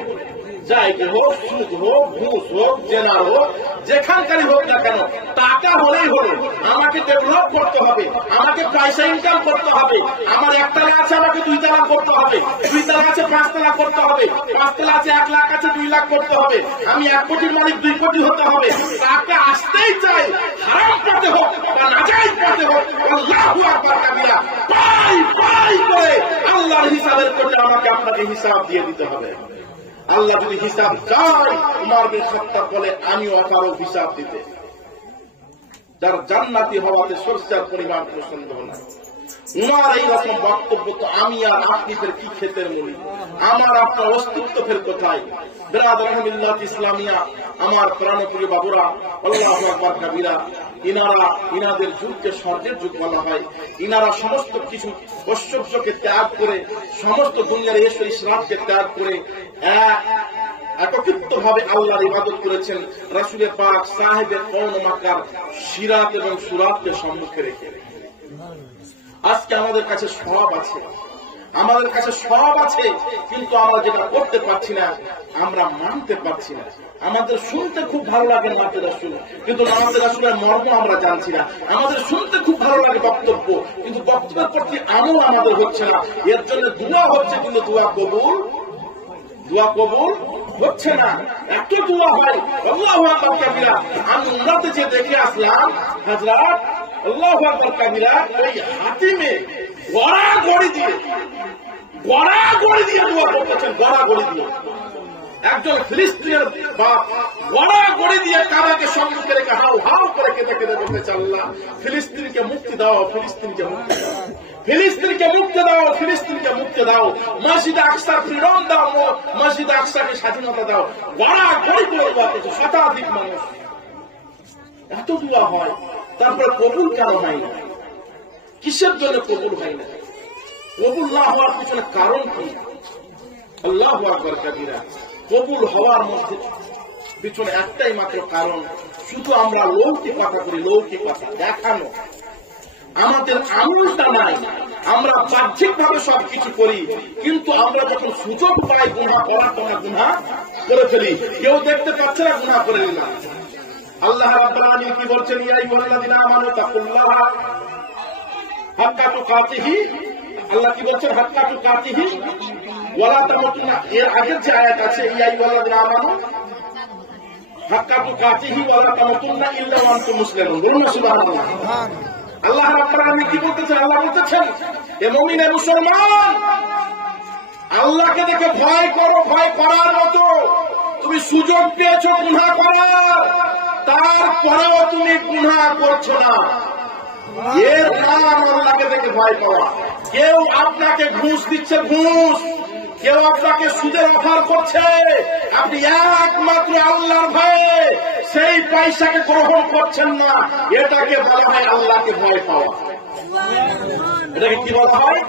জায়গা হোক, সুদ হোক, ঘুষ হোক, জেনার হোক, যেখানকারই হোক না কেন, টাকা হলেই হলো। আমাকে ডেভেলপ করতে হবে, আমাকে পয়সা ইনকাম করতে হবে। আমার একতলা আছে, আমাকে 2 তলা করতে হবে, 2 তলা আছে 5 তলা করতে হবে, 5 তলা আছে 1 লাখ আছে 2 লাখ করতে হবে। আমি 1 কোটির মালিক 2 কোটি হতে হবে। টাকা আসতেই চাই, হারাম পথে হোক বা নাজায়েজ পথে হোক। আল্লাহু আকবার কাবিরা, পাই পাই করে আল্লাহর হিসাবের কোটে আমাকে আপনাকে হিসাব দিয়ে দিতে হবে। আল্লাহ যদি হিসাব চায়, উমর বিন খাত্তাব বলে আমিও কারো হিসাব দিতে। যার জান্নাতি হওয়াতে সরষার পরিমাণ কোনো সন্দেহ নাই। উনার এই রকম বক্তব্য তো আমি আর আপনি ফের কি ক্ষেতের মূলি, আমার আপনার অস্তিত্ব ফের কোথায়? বিরাদরান মিল্লাত ইসলামিয়া, আমার প্রাণপ্রিয় বাবুরা, আল্লাহু আকবার কাবীরা, ইনাদের যুগকে স্বর্গের যুগ বলা হয়। ইনারা সমস্ত কিছু ঐশ্বর্যকে ত্যাগ করে, সমস্ত দুনিয়ার এসে ইসরাফকে ত্যাগ করে একত্রিত ভাবে আল্লাহর ইবাদত করেছেন, রাসূলে পাক সাহেবে কওন মাক্কার সিরাত এবং সুরাতকে সম্মুখে রেখে। আজকে আমাদের কাছে সব আছে, আমাদের কাছে সব আছে, কিন্তু আমরা যেটা করতে পারছি না, আমরা মানতে পারছি না। আমাদের শুনতে খুব ভালো লাগে নাতে রাসূল, কিন্তু নাতে রাসূলের মর্ম আমরা জানছি না। আমাদের শুনতে খুব ভালো লাগে বক্তব্য, কিন্তু বক্তব্যের প্রতি আমল আমাদের হচ্ছে না। এর জন্য দোয়া হচ্ছে, কিন্তু দোয়া কবুল হচ্ছে না। এত দোয়া হয়, আল্লাহু আকবার কাবীরা। আমি উমরাতে যে দেখে আসলাম হযরত, আল্লাহু আকবার কাবীরা, ওই হাতিমে গড়াগড়ি দিয়ে দোয়া করতেছেন, গড়াগড়ি দিয়ে। একজন ফিলিস্তিনের বাপ গড়াগড়ি দিয়ে কাবাকে সম্মুখে রেখে হাউ হাউ করে কেঁদে কেঁদে বলতেছে, আল্লাহ ফিলিস্তিনকে মুক্তি দাও, ফিলিস্তিনকে মুক্তি দাও, ফিলিস্তিনকে মুক্তি দাও, ফিলিস্তিনকে মুক্তি দাও, মসজিদ আকসার ফ্রিডম দাও, মসজিদ আকসাকে স্বাধীনতা দাও। গড়াগড়ি করে দোয়া করছে শতাধিক মানুষ। এত দোয়া হয়, তারপরে কবুল কেন হয় না? কিসের জন্য কবুল হয় না? কবুল না হওয়ার পিছনে কারণ কি? আল্লাহু আকবার কাবীরা। কবুল হওয়ার মধ্যে পিছনে একটাই মাত্র কারণ, শুধু আমরা লৌকিকতা করি, লৌকিকতা দেখানো। আমাদের আমলটা নাই, আমরা বাহ্যিক ভাবে সবকিছু করি, কিন্তু আমরা যখন সুযোগ পাই গুনাহ করার, তখন গুনাহ করে ফেলি। কেউ দেখতে পাচ্ছে না, গুনাহ করে নিলাম। আল্লাহ রাব্বুল আলামিন কি বলছেন? ইয়া আইয়ুহাল্লাযীনা আমানু তাকুল্লাহা হাক্কা তুকাতিহি। আল্লাহ কি বলছেন? হাক্কা তুকাতিহি ওয়ালা তামুতুন্না। এর আগের যে আয়াত আছে, ইয়া আইয়ুহাল্লাযীনা আমানু হাক্কা তুকাতিহি ওয়ালা তামুতুন্না ইল্লা ওয়া আনতুম মুসলিমুন। বলুন সুবহানাল্লাহ। আল্লাহ রাব্বুল আলামিন কি বলতেছেন? আল্লাহ বলতেছেন, এ মুমিন, এ মুসলমান, আল্লাহকে দেখে ভয় করো। ভয় করার মতো তুমি সুযোগ পেয়েছো গুনাহ করার, তারপরেও তুমি গুনাহ করছো না। এর নাম আল্লাহকে দেখে ভয় পাওয়া। কেউ আপনাকে ঘুষ দিচ্ছে, ঘুষ, কেউ আপনাকে সুদের অফার করছে, আপনি একমাত্র আল্লাহর ভয়ে সেই পয়সাকে গ্রহণ করছেন না, এটাকে বলা হয় আল্লাহকে ভয় পাওয়া। এটাকে কি বলা হয়?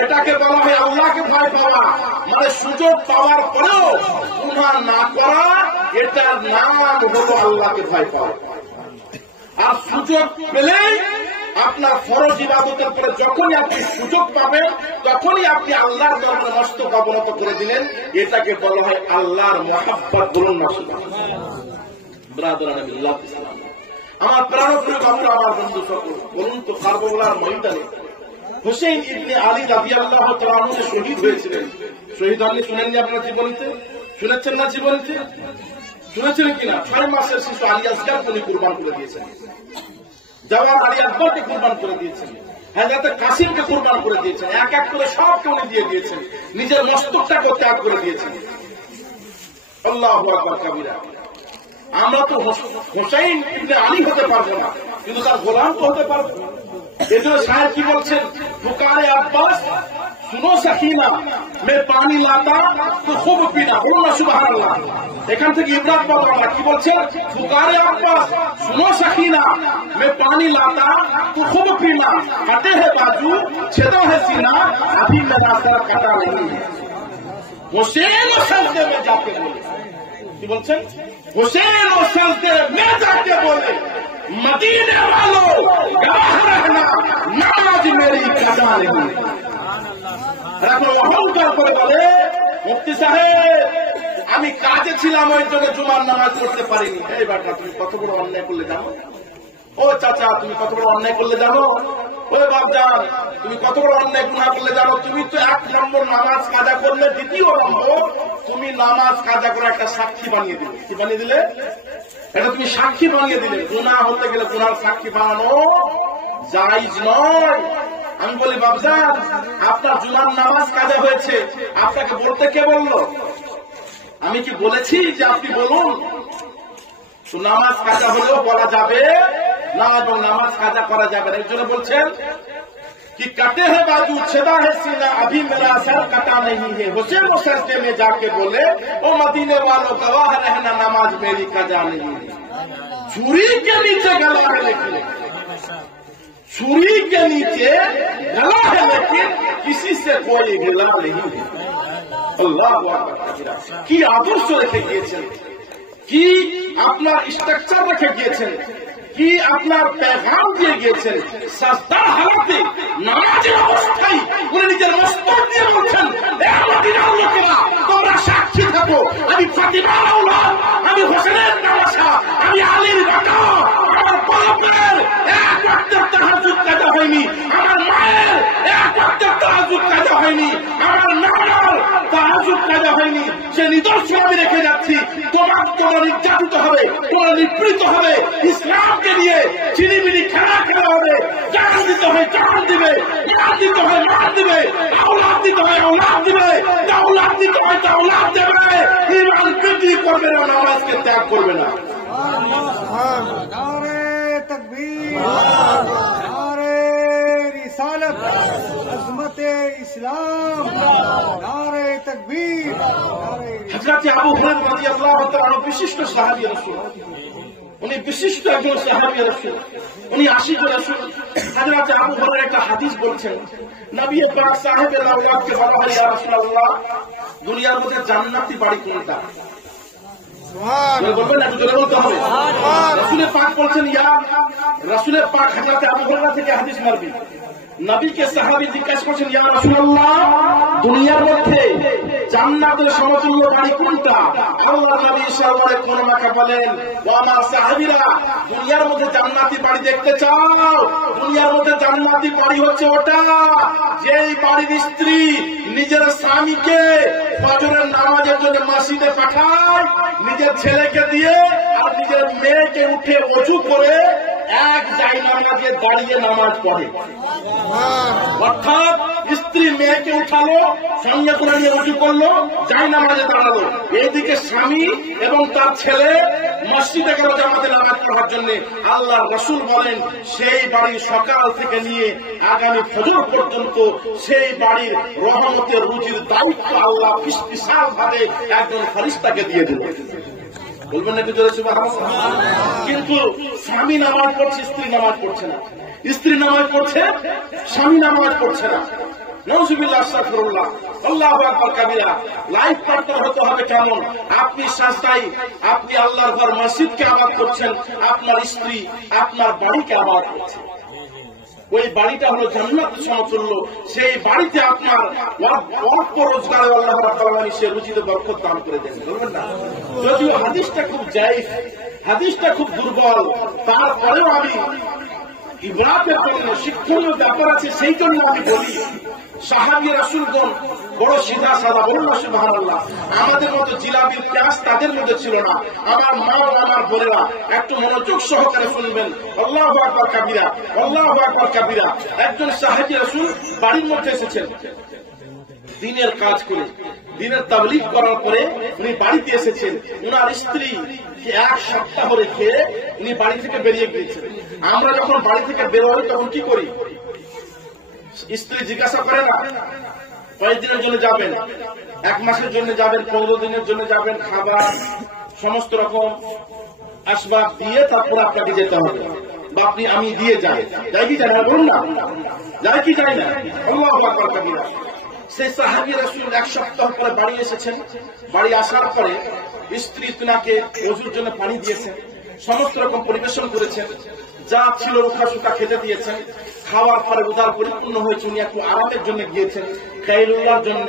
এটাকে বলা হয় আল্লাহকে ভয় পাওয়া। মানে সুযোগ পাওয়ার পরেও গুনাহ না করা, এটার নাম হলো আল্লাহকে ভয় পাওয়া। আর সুযোগ পেলে আপনার ফরজ ইবাদতের পরে যখনই আপনি সুযোগ পাবেন, তখনই আপনি আল্লাহর দরবারে মস্তক অবনত করে দিলেন, এটাকে বলা হয় আল্লাহর মহাব্বত। বলুন না সুবহানাল্লাহ। ব্রাদারান মিল্লাত ইসলাম, আমার প্রাণপ্রিয় বাবুরা, আমার বন্ধু সকল, বলুন তো কারবালার ময়দানে হুসাইন ইবনে আলী রাদিয়াল্লাহু তাআলা আনহু শহীদ হয়েছিলেন। শহীদ হননি শুনেননি আপনার জীবনীতে? শুনেছেন না জীবনীতে? শুনেছিলেন কিনা? 6 মাসের শিশু আলী আসগারকে উনি কুরবান করে দিয়েছেন, জওয়ান আলী আকবরকে কুরবান করে দিয়েছেন, হযরত কাসিমকে কুরবান করে দিয়েছেন, এক এক করে সবকে উনি দিয়ে দিয়েছেন, নিজের মস্তকটাকে ত্যাগ করে দিয়েছেন। আল্লাহু আকবার কাবীরা। আমরা তো হুসাইন ইবনে আলী হতে পারবো না, কিন্তু তার গোলাম তো হতে পারবো। এজন্য শায়ের কি বলছেন? পুকারে আব্বাস सुनो सकीना मैं पानी लाता तो खूब पीना। बोलो ना सुबहानाल्लाह। এখান থেকে ইবরাত বাবা কি বলছেন? পুকারে আব্বাস सुनो सकीना मैं पानी लाता तो खूब पीना, कटे है बाजू छेदा है सीना, अभी मेरा सर कटा नहीं है। हुसैन सजदे में जाके बोले, কি বলছেন? हुसैन सजदे में जाके बोले, मदीने वालों गवाह रहना नामाज मेरी कदा नहीं। এখন অহংকার করে বলে, মুফতি সাহেব আমি কাজে ছিলাম, ওই জন্য জুমার নামাজ পড়তে পারিনি। এই বাটা, তুমি কত বড় অন্যায় করলে জানো? ও চাচা, তুমি কত বড় অন্যায় করলে জানো? ওই বাপজান, তুমি কত বড় অন্যায় গুনাহ করলে জানো? তুমি তো 1 নম্বর নামাজ কাজা করলে, 2 নম্বর তুমি নামাজ কাজা করে একটা সাক্ষী বানিয়ে দিলে। কি বানিয়ে দিলে? এটা তুমি সাক্ষী বানিয়ে দিলে। গুনাহ হতে গেলে গুনার সাক্ষী বানানো জায়েজ নয়। আমি বলি বাপজান, আপনার জুমার নামাজ কাজা হয়েছে, আপনাকে বলতে কে বললো? আমি কি বলেছি যে আপনি বলুন? তো নামাজ কাজা হলেও বলা যাবে না, এবং নামাজ কাজা করা যাবে না। এই জন্য বলছেন कि कटे है बाजू छेदा है सीना, अभी मेरा सर कटा नहीं है। हुसैन सरते में जाके बोले, ओ मदीने वालों गवाह रहना, नमाज मेरी कजा नहीं है। छुरी के नीचे गला है, लेकिन छुरी के नीचे गला है, लेकिन किसी से कोई गिला नहीं है। अल्लाह কি আদর্শ রেখে গিয়েছেন, কি আপনার স্ট্রাকচার রেখে গিয়েছেন, কি আপনার পেগাম দিয়ে গিয়েছেন। সাজদার হালাতে নামাজের অবস্থায় উনি নিজের মস্তক দিয়ে বলছেন, মদিনার লোকেরা তোমরা সাক্ষী থাকো, আমি ফাতিমার আওলাদ, আমি হোসেনের নামাজা, আমি আলীর বাটা, আমার বাপের 1 ওয়াক্তের তাহাজ্জুদ কাজা হয়নি, আমার মায়ের 1 ওয়াক্তের তাহাজ্জুদ কাজা হয়নি, আমার নানার তাহাজ্জুদ কাজা হয়নি। সে নিদর্শন আমি রেখে যাচ্ছি। তোমরা নির্যাতিত হবে, তোমরা নিপীড়িত হবে, ইসলামকে নিয়ে চিনিমিনি খেলা হবে। জান দিতে হয় জান দিবে, মান দিতে হয় মান দিবে, আওলাদ দিতে হয় আওলাদ দিবে, দাওলাদ দিতে হয় দাওলাদ দেবে। ঈমান বিক্রি করবে না, নামাজকে ত্যাগ করবে না। नारे तकबीर, नारे रिसालत, अज़मत इस्लाम, नारे तकबीर, नारे। হযরত আবু হুরায়রা রাদিয়াল্লাহু তাআলা বিশিষ্ট সাহাবী রাসূল, উনি বিশিষ্ট একজন সাহাবী রাসূল, উনি আশিক রাসূল। হযরত আবু হুরায়রা একটা হাদিস বলছেন, নবী পাক সাহেবের আওলাদকে বলা হয়, ইয়া রাসূলুল্লাহ, দুনিয়ার মধ্যে জান্নাতি বাড়ি কোনটা? বলবেন না, জোরে বলতে হবে। রাসূলের পাক বলছেন, ইয়া রাসূলের পাক হযরত আবু হুরায়রা থেকে হাদিস মারবি। নবীকে সাহাবী জিজ্ঞাসা করছেন, ইয়া রাসূলুল্লাহ, দুনিয়ার মধ্যে জান্নাতের সমতুল্য বাড়ি কোনটা? আল্লাহর নবী সাল্লাল্লাহু আলাইহি ওয়াসাল্লাম বলেন, ও আমার সাহাবীরা, দুনিয়ার মধ্যে জান্নাতি বাড়ি দেখতে চাও? দুনিয়ার মধ্যে জান্নাতি বাড়ি হচ্ছে ওটা, যেই বাড়ির স্ত্রী নিজের স্বামীকে ফজরের নামাজের জন্য মসজিদে পাঠায়, নিজের ছেলেকে দিয়ে আর নিজের মেয়েকে উঠে ওযু করে এক জায়নামাজে দাঁড়িয়ে নামাজ পড়ে। অর্থাৎ স্ত্রী মেয়েকে উঠালো, সঙ্গে করে নিয়ে উঁচু করলো, জায়নামাজে দাঁড়ালো, এইদিকে স্বামী এবং তার ছেলে মসজিদে গেল জামাতে নামাজ পড়ার জন্য। আল্লাহর রাসূল বলেন, সেই বাড়ির সকাল থেকে নিয়ে আগামী ফজর পর্যন্ত সেই বাড়ির রহমতের রুজির দায়িত্ব আল্লাহ বিশাল ভাবে একজন ফেরেশতাকে দিয়ে দিলেন। বলবেন নাকি জোরে সুবহানাল্লাহ? কিন্তু স্বামী নামাজ পড়ছে, স্ত্রী নামাজ পড়ছে না, স্ত্রী নামাজ পড়ছে, স্বামী নামাজ পড়ছে না। নাউযুবিল্লাহ, আস্তাগফিরুল্লাহ, আল্লাহু আকবার কাবীরা। লাইফ পার্টনার হতে হবে কেমন? আপনি সাজদায়, আপনি আল্লাহর ঘর মসজিদকে আবাদ করছেন, আপনার স্ত্রী আপনার বাড়িকে আবাদ করছে। ওই বাড়িটা হলো জান্নাত সমতুল্য। সেই বাড়িতে আপনার অল্প রোজগারে আল্লাহ রাব্বুল আলামিন সে রুজিতে বরকত দান করে দেন। বলবেন না? যদিও হাদিসটা খুব জায়েজ, হাদিসটা খুব দুর্বল, তারপরেও আমি ইবরাতের জন্য শিক্ষণীয় ব্যাপার আছে, সেই জন্য আমি বলি, সাহাবী রাসূলগণ বড় সিধা সাদা, বলুন না সুবহানাল্লাহ। আমাদের মতো জিলাপির প্যাঁচ তাদের মধ্যে ছিল না। আমার মা ও আমার বোনেরা একটু মনোযোগ সহকারে শুনবেন। আল্লাহু আকবার কাবীরা, আল্লাহু আকবার কাবীরা। একজন সাহাবী রাসূল বাড়ির মধ্যে এসেছেন দিনের কাজ করে, দিনের তাবলীগ করার পরে উনি বাড়িতে এসেছেন। উনার স্ত্রী 1 সপ্তাহ রেখে উনি বাড়ি থেকে বেরিয়ে গিয়েছেন। আমরা যখন বাড়ি থেকে বের হই তখন কি করি? স্ত্রী জিজ্ঞাসা করে না কয়েকদিনের জন্য যাবেন, 1 মাসের জন্য যাবেন, 15 দিনের জন্য যাবেন, খাবার সমস্ত রকম আসবাব দিয়ে তারপর আপনাকে যেতে হবে, বা আপনি আমি দিয়ে যাই, যাই কি যাই না? বলুন না, যাই কি যাই না? আল্লাহু আকবার কাবীরা। সেই সাহাবী রাসূল 1 সপ্তাহ পরে বাড়ি এসেছেন। বাড়ি আসার পরে স্ত্রী তিনাকে ওযুর জন্য পানি দিয়েছেন। সমস্ত রকম পরিবেশন করেছেন, যা ছিল রুখা সুখা খেতে দিয়েছেন। খাওয়ার পরে উদার পরিপূর্ণ হয়েছে, উনি একটু আরামের জন্য গিয়েছেন, কাইলুল্লাহর জন্য।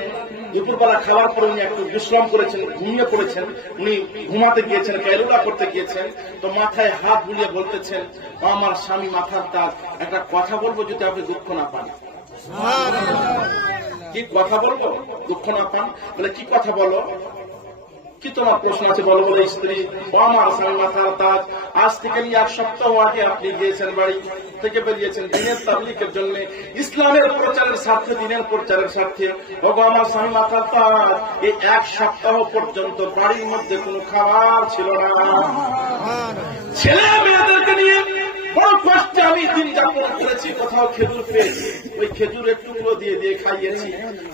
দুপুরবেলা খাওয়ার পরে উনি একটু বিশ্রাম করেছেন, ঘুমিয়ে পড়েছেন, উনি ঘুমাতে গিয়েছেন, কাইলুল্লাহ করতে গিয়েছেন। তো মাথায় হাত বুলিয়ে বলতেছেন, আমার স্বামী মাথার তাজ, একটা কথা বলবো যদি আপনি দুঃখ না পান। কি কথা বলবো দুঃখ না পান? বলে কি কথা বলো, কি তোমার প্রশ্ন আছে বলো। বলে স্ত্রী, আমার স্বামী মাথার তাজ, আজ থেকে 1 সপ্তাহ আগে আপনি গিয়েছেন, বাড়ি থেকে বেরিয়েছেন দিনের তাবলীগের জন্য, ইসলামের প্রচারের স্বার্থে, দিনের প্রচারের স্বার্থে। ওগো আমার স্বামী মাথার তাজ, এই 1 সপ্তাহ পর্যন্ত বাড়ির মধ্যে কোনো খাবার ছিল না। ছেলে মেয়েদেরকে নিয়ে বড় কষ্টে আমি দিন যাপন করেছি। কোথাও খেজুর পেয়েছি, ওই খেজুরের টুকরো দিয়ে দিয়ে খাইয়েছি,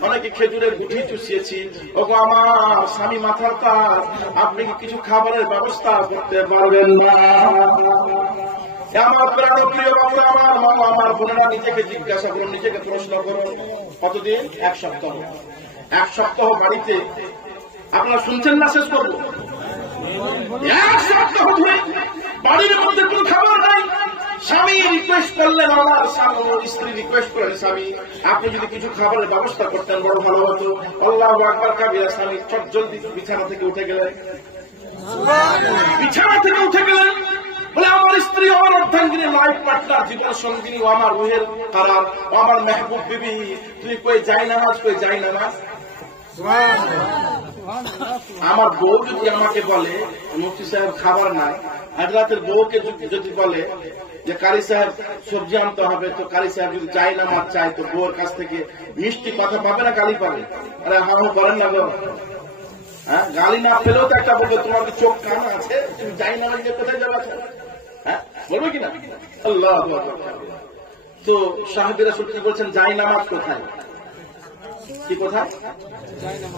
অনেকে খেজুরের গুঠি চুষিয়েছি। ওগো আমার স্বামী মাথার তাজ, আপনি কি কিছু খাবারের ব্যবস্থা করতে পারবেন না? আমার প্রাণ প্রিয় বাবা, আমার মা, আমার বোনেরা, নিজেকে জিজ্ঞাসা করুন, নিজেকে প্রশ্ন করুন, কতদিন? 1 সপ্তাহ। 1 সপ্তাহ বাড়িতে আপনারা শুনছেন না? শেষ করবো। 1 সপ্তাহ ধরে বাড়ির মধ্যে কোনো খাবার নাই। স্বামী রিকোয়েস্ট করলেন, আমার স্ত্রী রিকোয়েস্ট করেন, স্বামী আপনি যদি কিছু খাবারের ব্যবস্থা করতেন বড় ভালো হতো। আল্লাহু আকবার কাবিরা। স্বামী চট জলদি বিছানা থেকে উঠে গেলেন, বিছানা থেকে উঠে গেলেন। বলে আমার স্ত্রী, আমার অর্ধাঙ্গিনী, লাইফ পার্টনার, জীবন সঙ্গিনী, ও আমার রুহের কারার, ও আমার মেহবুব বিবি, তুই কই যাই নামাজ, কই যাই নামাজ। আমার বউ যদি আমাকে বলে মুফতি সাহেব খাবার নাই, হাজরাতের বউকে যদি বলে যে কারি সাহেব সবজি আনতে হবে, তো কারি সাহেব যদি যাই নামাজ চাই, তো বউর কাছ থেকে মিষ্টি কথা পাবে না গালি পাবে? আরে হ্যাঁ বলেন না গো, হ্যাঁ গালি না পেলেও তো একটা বলবে তোমার কি চোখ কান আছে, তুমি যাই নামাজ নিয়ে কোথায় যাবে? হ্যাঁ বলবে কিনা? আল্লাহ। তো সাহাবীরা সত্যি বলছেন, যাই নামাজ কোথায়? কি কোথায়?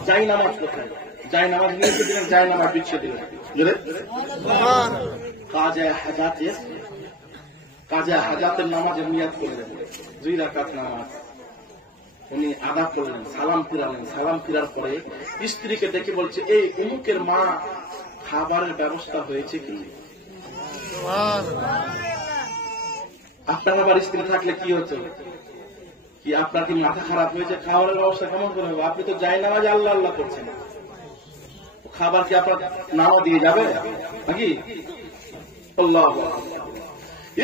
যাই নামাজ কোথায়? যাই নামাজ নিয়ে দিলেন, যাই নামাজ বিছিয়ে দিলেন। কাজে হাজাতের নামাজের নিয়াত করলেন, 2 রাকাত নামাজ উনি আদা করলেন, সালাম ফিরালেন। সালাম ফিরার পরে স্ত্রীকে দেখে বলছে, এই অমুকের মা, খাবারের ব্যবস্থা হয়েছে কি? আপনার আবার স্ত্রী থাকলে কি হচ্ছে? কি আপনার কি মাথা খারাপ হয়েছে? খাবারের ব্যবস্থা কেমন করে হবে? আপনি তো যাই নামাজ আল্লাহ আল্লাহ করছেন, খাবার কি আপনার নাও দিয়ে যাবে নাকি? আল্লাহ।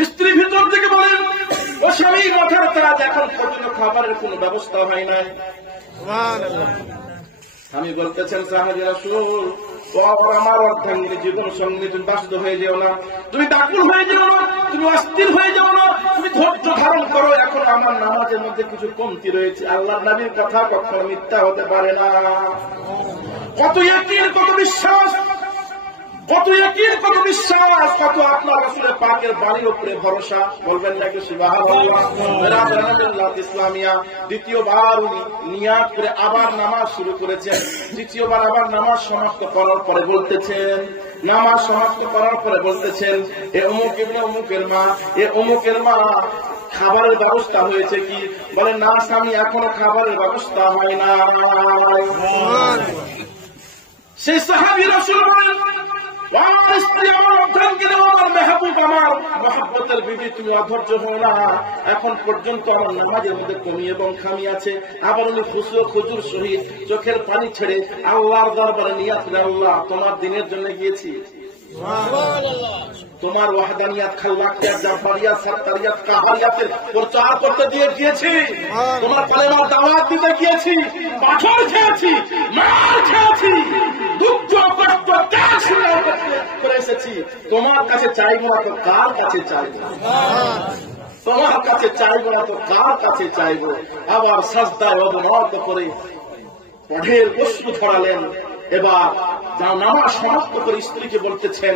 স্ত্রী ভিতর থেকে বলেন, ও স্বামী মাথার তাজ, এখন পর্যন্ত খাবারের কোন ব্যবস্থা হয় নাই। আমি বলতেছেন, সাহাবী রাসূল, ও আমার অর্ধাঙ্গিনী, জীবন সঙ্গী, তুমি বাধ্য হয়ে যেও না, তুমি ব্যাকুল হয়ে যেও না, তুমি অস্থির হয়ে যাও না, তুমি ধৈর্য ধারণ করো। এখন আমার নামাজের মধ্যে কিছু কমতি রয়েছে। আল্লাহর নবীর কথা কখনো মিথ্যা হতে পারে না। কত ইয়াকিন, কত বিশ্বাস, কত ইয়াকিন, কত বিশ্বাস, কত আপনার রাসূলের পাকের বাণীর উপরে ভরসা। বলবেন নাকি সুবহানাল্লাহ। ইসলামিয়া দ্বিতীয়বার উনি নিয়াত করে আবার নামাজ শুরু করেছেন। দ্বিতীয়বার আবার নামাজ সমাপ্ত করার পরে বলতেছেন, নামাজ সমাপ্ত করার পরে বলতেছেন, এ অমুক ইবনে অমুকের মা, এ অমুকের মা, খাবারের ব্যবস্থা হয়েছে কি? বলে না স্বামী, এখনো খাবারের ব্যবস্থা হয় না। সেই সাহাবী রাসূল বলেন, আমার স্ত্রী, আমার অর্ধাঙ্গিনী, আমার মেহবুব, আমার মহব্বতের বিবি, তুমি অধৈর্য হও না। এখন পর্যন্ত আমার নামাজের মধ্যে কমি এবং খামি আছে। আবার উনি খুশি ও খুজুর সহিত চোখের পানি ছেড়ে আল্লাহর দরবারে নিয়াত করে, আল্লাহ তোমার দিনের জন্য গিয়েছি, তোমার ওয়াহদানিয়াত, খাল্লাকিয়াত, জাফরিয়াত, সাত্তারিয়াত, কাহারিয়াতের প্রচার করতে দিয়ে গিয়েছি, তোমার কালেমার দাওয়াত দিতে গিয়েছি, পাথর খেয়েছি, মার খেয়েছি, দুঃখ কষ্ট ত্যাগ করে এসেছি। তোমার কাছে চাইবো না তো কার কাছে চাইবো? তোমার কাছে চাইবো না তো কার কাছে চাইবো? আবার সাজদায় অবনত করে পথের অশ্রু ছড়ালেন। এবার নামাজ সমাপ্ত করে স্ত্রীকে বলতেছেন,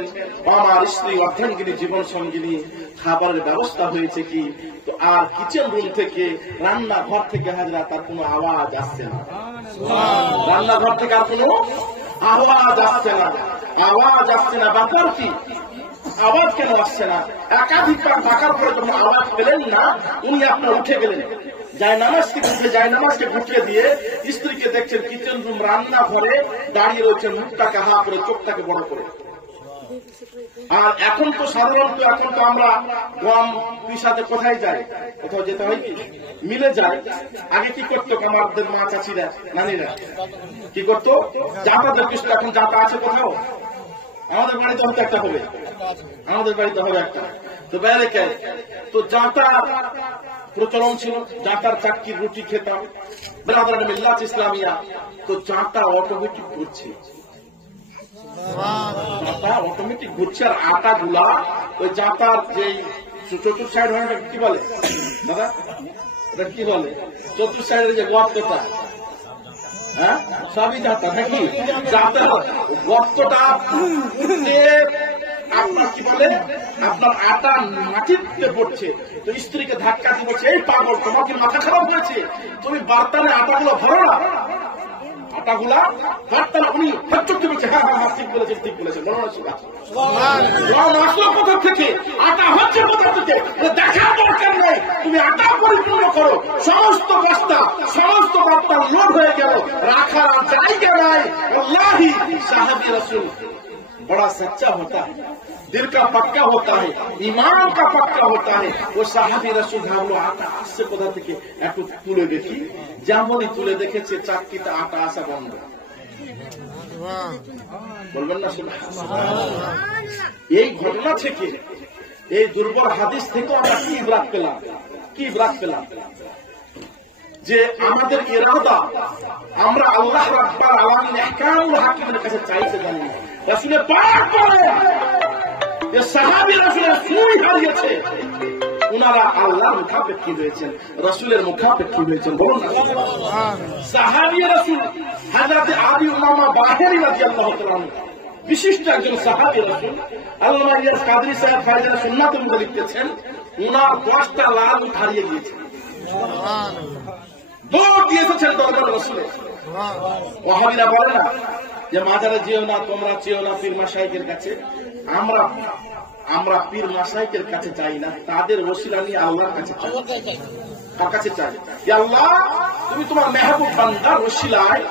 আমার স্ত্রী অর্ধাঙ্গিনী, জীবন সঙ্গিনী, খাবারের ব্যবস্থা হয়েছে কি? তো আর কিচেন রুম থেকে, রান্নাঘর থেকে হাজরা তার কোনো আওয়াজ আসছে না। রান্নাঘর থেকে আর কোনো আওয়াজ আসছে না, আওয়াজ আসছে না। ব্যাপার কি? আওয়াজ কেন আসছে না? একাধিকবার ডাকার পরে যখন আওয়াজ পেলেন না, উনি আপনার উঠে গেলেন, জায়নামাজকে গুটিয়ে দিয়ে স্ত্রীকে দেখছেন কিচেন রুম, রান্নাঘরে দাঁড়িয়ে রয়েছেন, মুখটাকে হা করে, চোখটাকে বড় করে। আর এখন তো সাধারণত এখন তো আমরা গম পিসাতে কোথায় যাই, কোথাও যেতে হয় কি মিলে যায়। আগে কি করতো আমাদের মা চাচিরা নানিরা কি করতো, জাঁতাদের পিসটা এখন জাঁতা আছে কোথাও, আমাদের বাড়িতে হয়তো একটা হবে, আমাদের বাড়িতে হবে একটা। তো বাইরে কে তো জাঁতা প্রচলন ছিল, জাঁতার চাকরি রুটি খেতাম বেরাদার মিল্লাত ইসলামিয়া। তো জাঁতা অটোমেটিক ঘুরছে, জাঁতা অটোমেটিক ঘুরছে। আর আটা গুলা ওই জাঁতার যেই চতুর্থ সাইড হয় কি বলে দাদা, এটা কি বলে চতুর্থ সাইডের যে গর্তটা, হ্যাঁ সবই জাঁতা নাকি, জাঁতার গর্তটা আপনার কি বলে আপনার আটা মাটিতে পড়ছে। তো স্ত্রীকে ধাক্কা দিয়ে বলছে, এই পাগল তোমার কি মাথা খারাপ হয়েছে, তুমি বার্তানে আটাগুলো ভরো না, আটাগুলা বার্তানে। উনি হচ্চকে বলছে, হ্যাঁ হ্যাঁ ঠিক বলেছেন ঠিক বলেছেন, মনে হচ্ছে কোথা থেকে আটা হচ্ছে, কোথা থেকে দেখার দরকার নেই, তুমি আটা পরিপূর্ণ করো। সমস্ত বস্তা লোড হয়ে গেল, রাখার জায়গা নাই। আল্লাহি সাহাবী রাসূল बड़ा सच्चा होता है, दिल का पक्का होता है, ईमान का पक्का होता है। वो साहाबी रसूल ভাবলো আটা আসছে কোথা থেকে, একটু তুলে দেখি। যেমনই তুলে দেখেছে চাকরিতে আটা আসা বন্ধ। বলবেন না এই ঘটনা থেকে, এই দুর্বল হাদিস থেকে আমরা কি ইবরাত পেলাম, যে আমাদের ইরাদা আমরা আল্লাহ রাব্বুল আলামিন ইহকামুল হাকিমের কাছে চাইতে জানি না। রাসূলের পাক বলেন যে সাহাবী রাসূলের সুই হারিয়েছে, উনারা আল্লাহর মুখাপেক্ষী হয়েছেন, রাসূলের মুখাপেক্ষী হয়েছেন। বলুন না সাহাবী রাসূল হযরত আবি উমামা বাহিরি রাদিয়াল্লাহু তাআলা বিশিষ্ট একজন সাহাবী রাসূল। আল্লামা ইলিয়াস কাদরী সাহেব ফায়দা সুন্নাতের মধ্যে লিখতেছেন, উনার 10টা লাল উট হারিয়ে গিয়েছে, দৌড় দিয়ে এসেছেন দরবার রাসূলে। ওয়াহাবিরা বলে না যে মাজারে যেও না, তোমরা চেও না পীর মাশায়েখের কাছে। আমরা পীর মাশায়েখের কাছে চাই না, তাদের ওসিলা নিয়ে আল্লাহর কাছে চাই। কার কাছে চাই? যে আল্লাহ তুমি তোমার মেহবুব বান্দার ওসিলায়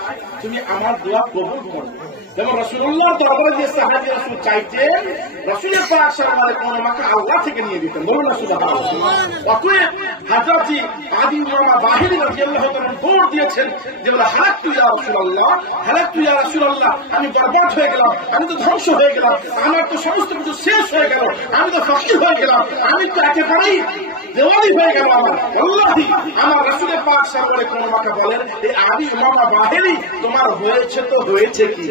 তুমি আমার দোয়া কবুল করো। যেমন রাসূলুল্লাহ দরবারে যে সাহাবী রাসূল চাইতেন, রাসূলের পাক সাল্লাল্লাহু আলাইহি ওয়া সাল্লাম আল্লাহ থেকে নিয়ে দিতেন। বলুন না সুবহানাল্লাহ। অতএব হযরত আবি উমামা বাহিরি রাদিয়াল্লাহু তাআলা দৌড় দিয়েছেন যে হালাকতু ইয়া রাসূলুল্লাহ, আমি বরবাদ হয়ে গেলাম, আমি তো ধ্বংস হয়ে গেলাম, আমার তো সমস্ত কিছু শেষ হয়ে গেল, আমি তো ফকির হয়ে গেলাম, আমি তো একেবারেই দেওয়ালি হয়ে গেল আমার। আল্লাহি আমার রাসূলের পাক সাল্লাল্লাহু আলাইহি ওয়া সাল্লাম বলেন, এই আবি উমামা বাহিরি তোমার হয়েছে তো হয়েছে কি,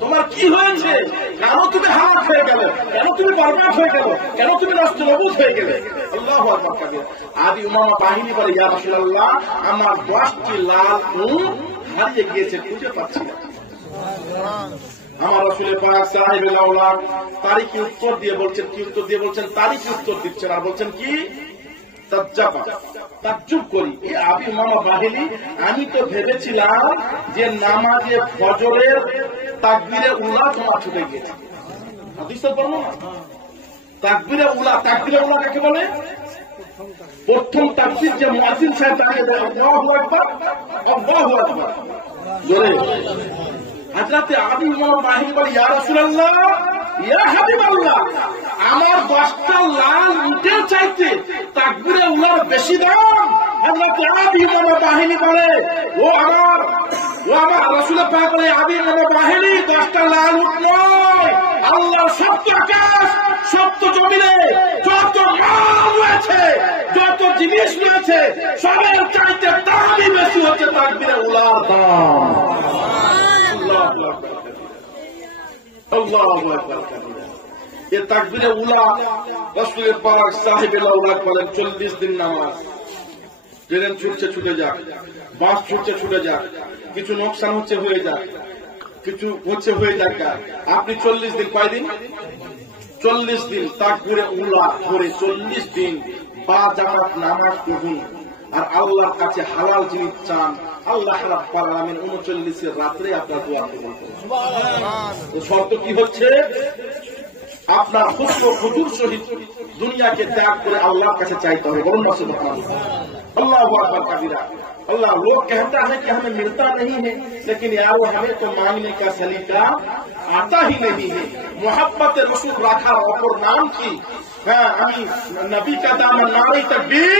তোমার কি হয়েছে, কেন তুমি হালাক হয়ে গেল, কেন তুমি বরবাদ হয়ে গেল, কেন তুমি নষ্ট হয়ে গেলে। আল্লাহু আকবার কাবীর। আবি উমামা বাহিনী বলে, ইয়া রাসূলুল্লাহ আমার 10টি লাল উট হারিয়ে গিয়েছে, খুঁজে পাচ্ছি না। আমার রাসূলের পাক সাহেবুল আওলাদ তারিখে উত্তর দিয়ে বলছেন, কি উত্তর দিয়ে বলছেন, তারিখে উত্তর দিচ্ছেন আর বলছেন কি, তাজ্জুব করি এ আবি উমামা বাহিনী, আমি তো ভেবেছিলাম যে নামাজে ফজরের তাকবীরে উলা তোমার ছুটে গেছে। হাদিসে পড়লো না তাকবীরে উলা কাকে বলে? প্রথম তাকবীর যে মুয়াজ্জিন সাহেব তাকে দেয় আল্লাহু আকবার, আল্লাহু আকবার জোরে। হযরত আবি উমামা বাহিনী বলে, ইয়া রাসূলুল্লাহ ইয়া হাবিবাল্লাহ আমার 10টা লাল উটের চাইতে তাকবীরে উলার বেশি দাম। হযরত আবি উমামা বাহিনী বলে, ও আমার রাসূলের পাক বলে, আবি উমামা বাহিনী 10টা লাল উট নয়, আল্লাহর সত্য আকাশ সত্য জমিনে যত মাল রয়েছে, যত জিনিস রয়েছে, সবের চাইতে দামই বেশি হচ্ছে তাকবীরে উলার দাম। আল্লাহু আকবার। এই তাকবীরে উলা রাসূলের পাক সাহেবে লাউলাদ বলেন 40 দিন নামাজ, ট্রেন ছুটে যাক, বাস ছুটে যাক, কিছু নোকসান হয়ে যাক, কিছু হয়ে যাক, আপনি 40 দিন, কয়দিন? 40 দিন তাকবীরে উলা করে 40 দিন বা জামাত নামাজ পড়ুন আর আল্লাহর কাছে হালাল জিনিস চান। আল্লাহ রাব্বুল আলামিন 39 রাত্রে আপনার দোয়া কবুল করবেন। সুবহানাল্লাহ। তো শর্ত কি হচ্ছে? আপনার খুশব হুজুর সহিত দুনিয়াকে ত্যাগ করে আল্লাহর কাছে চাইতে হবে। বলুন না সুবহানাল্লাহ, अल्लाहु अकबर कबीरा। अल्लाह लोग कहता है कि हमें मिलता नहीं है, लेकिन यारो हमें तो मांगने का सलीका आता ही नहीं है। मोहब्बत रसूल रखा और नाम की नबी का दामन नारे तकबीर।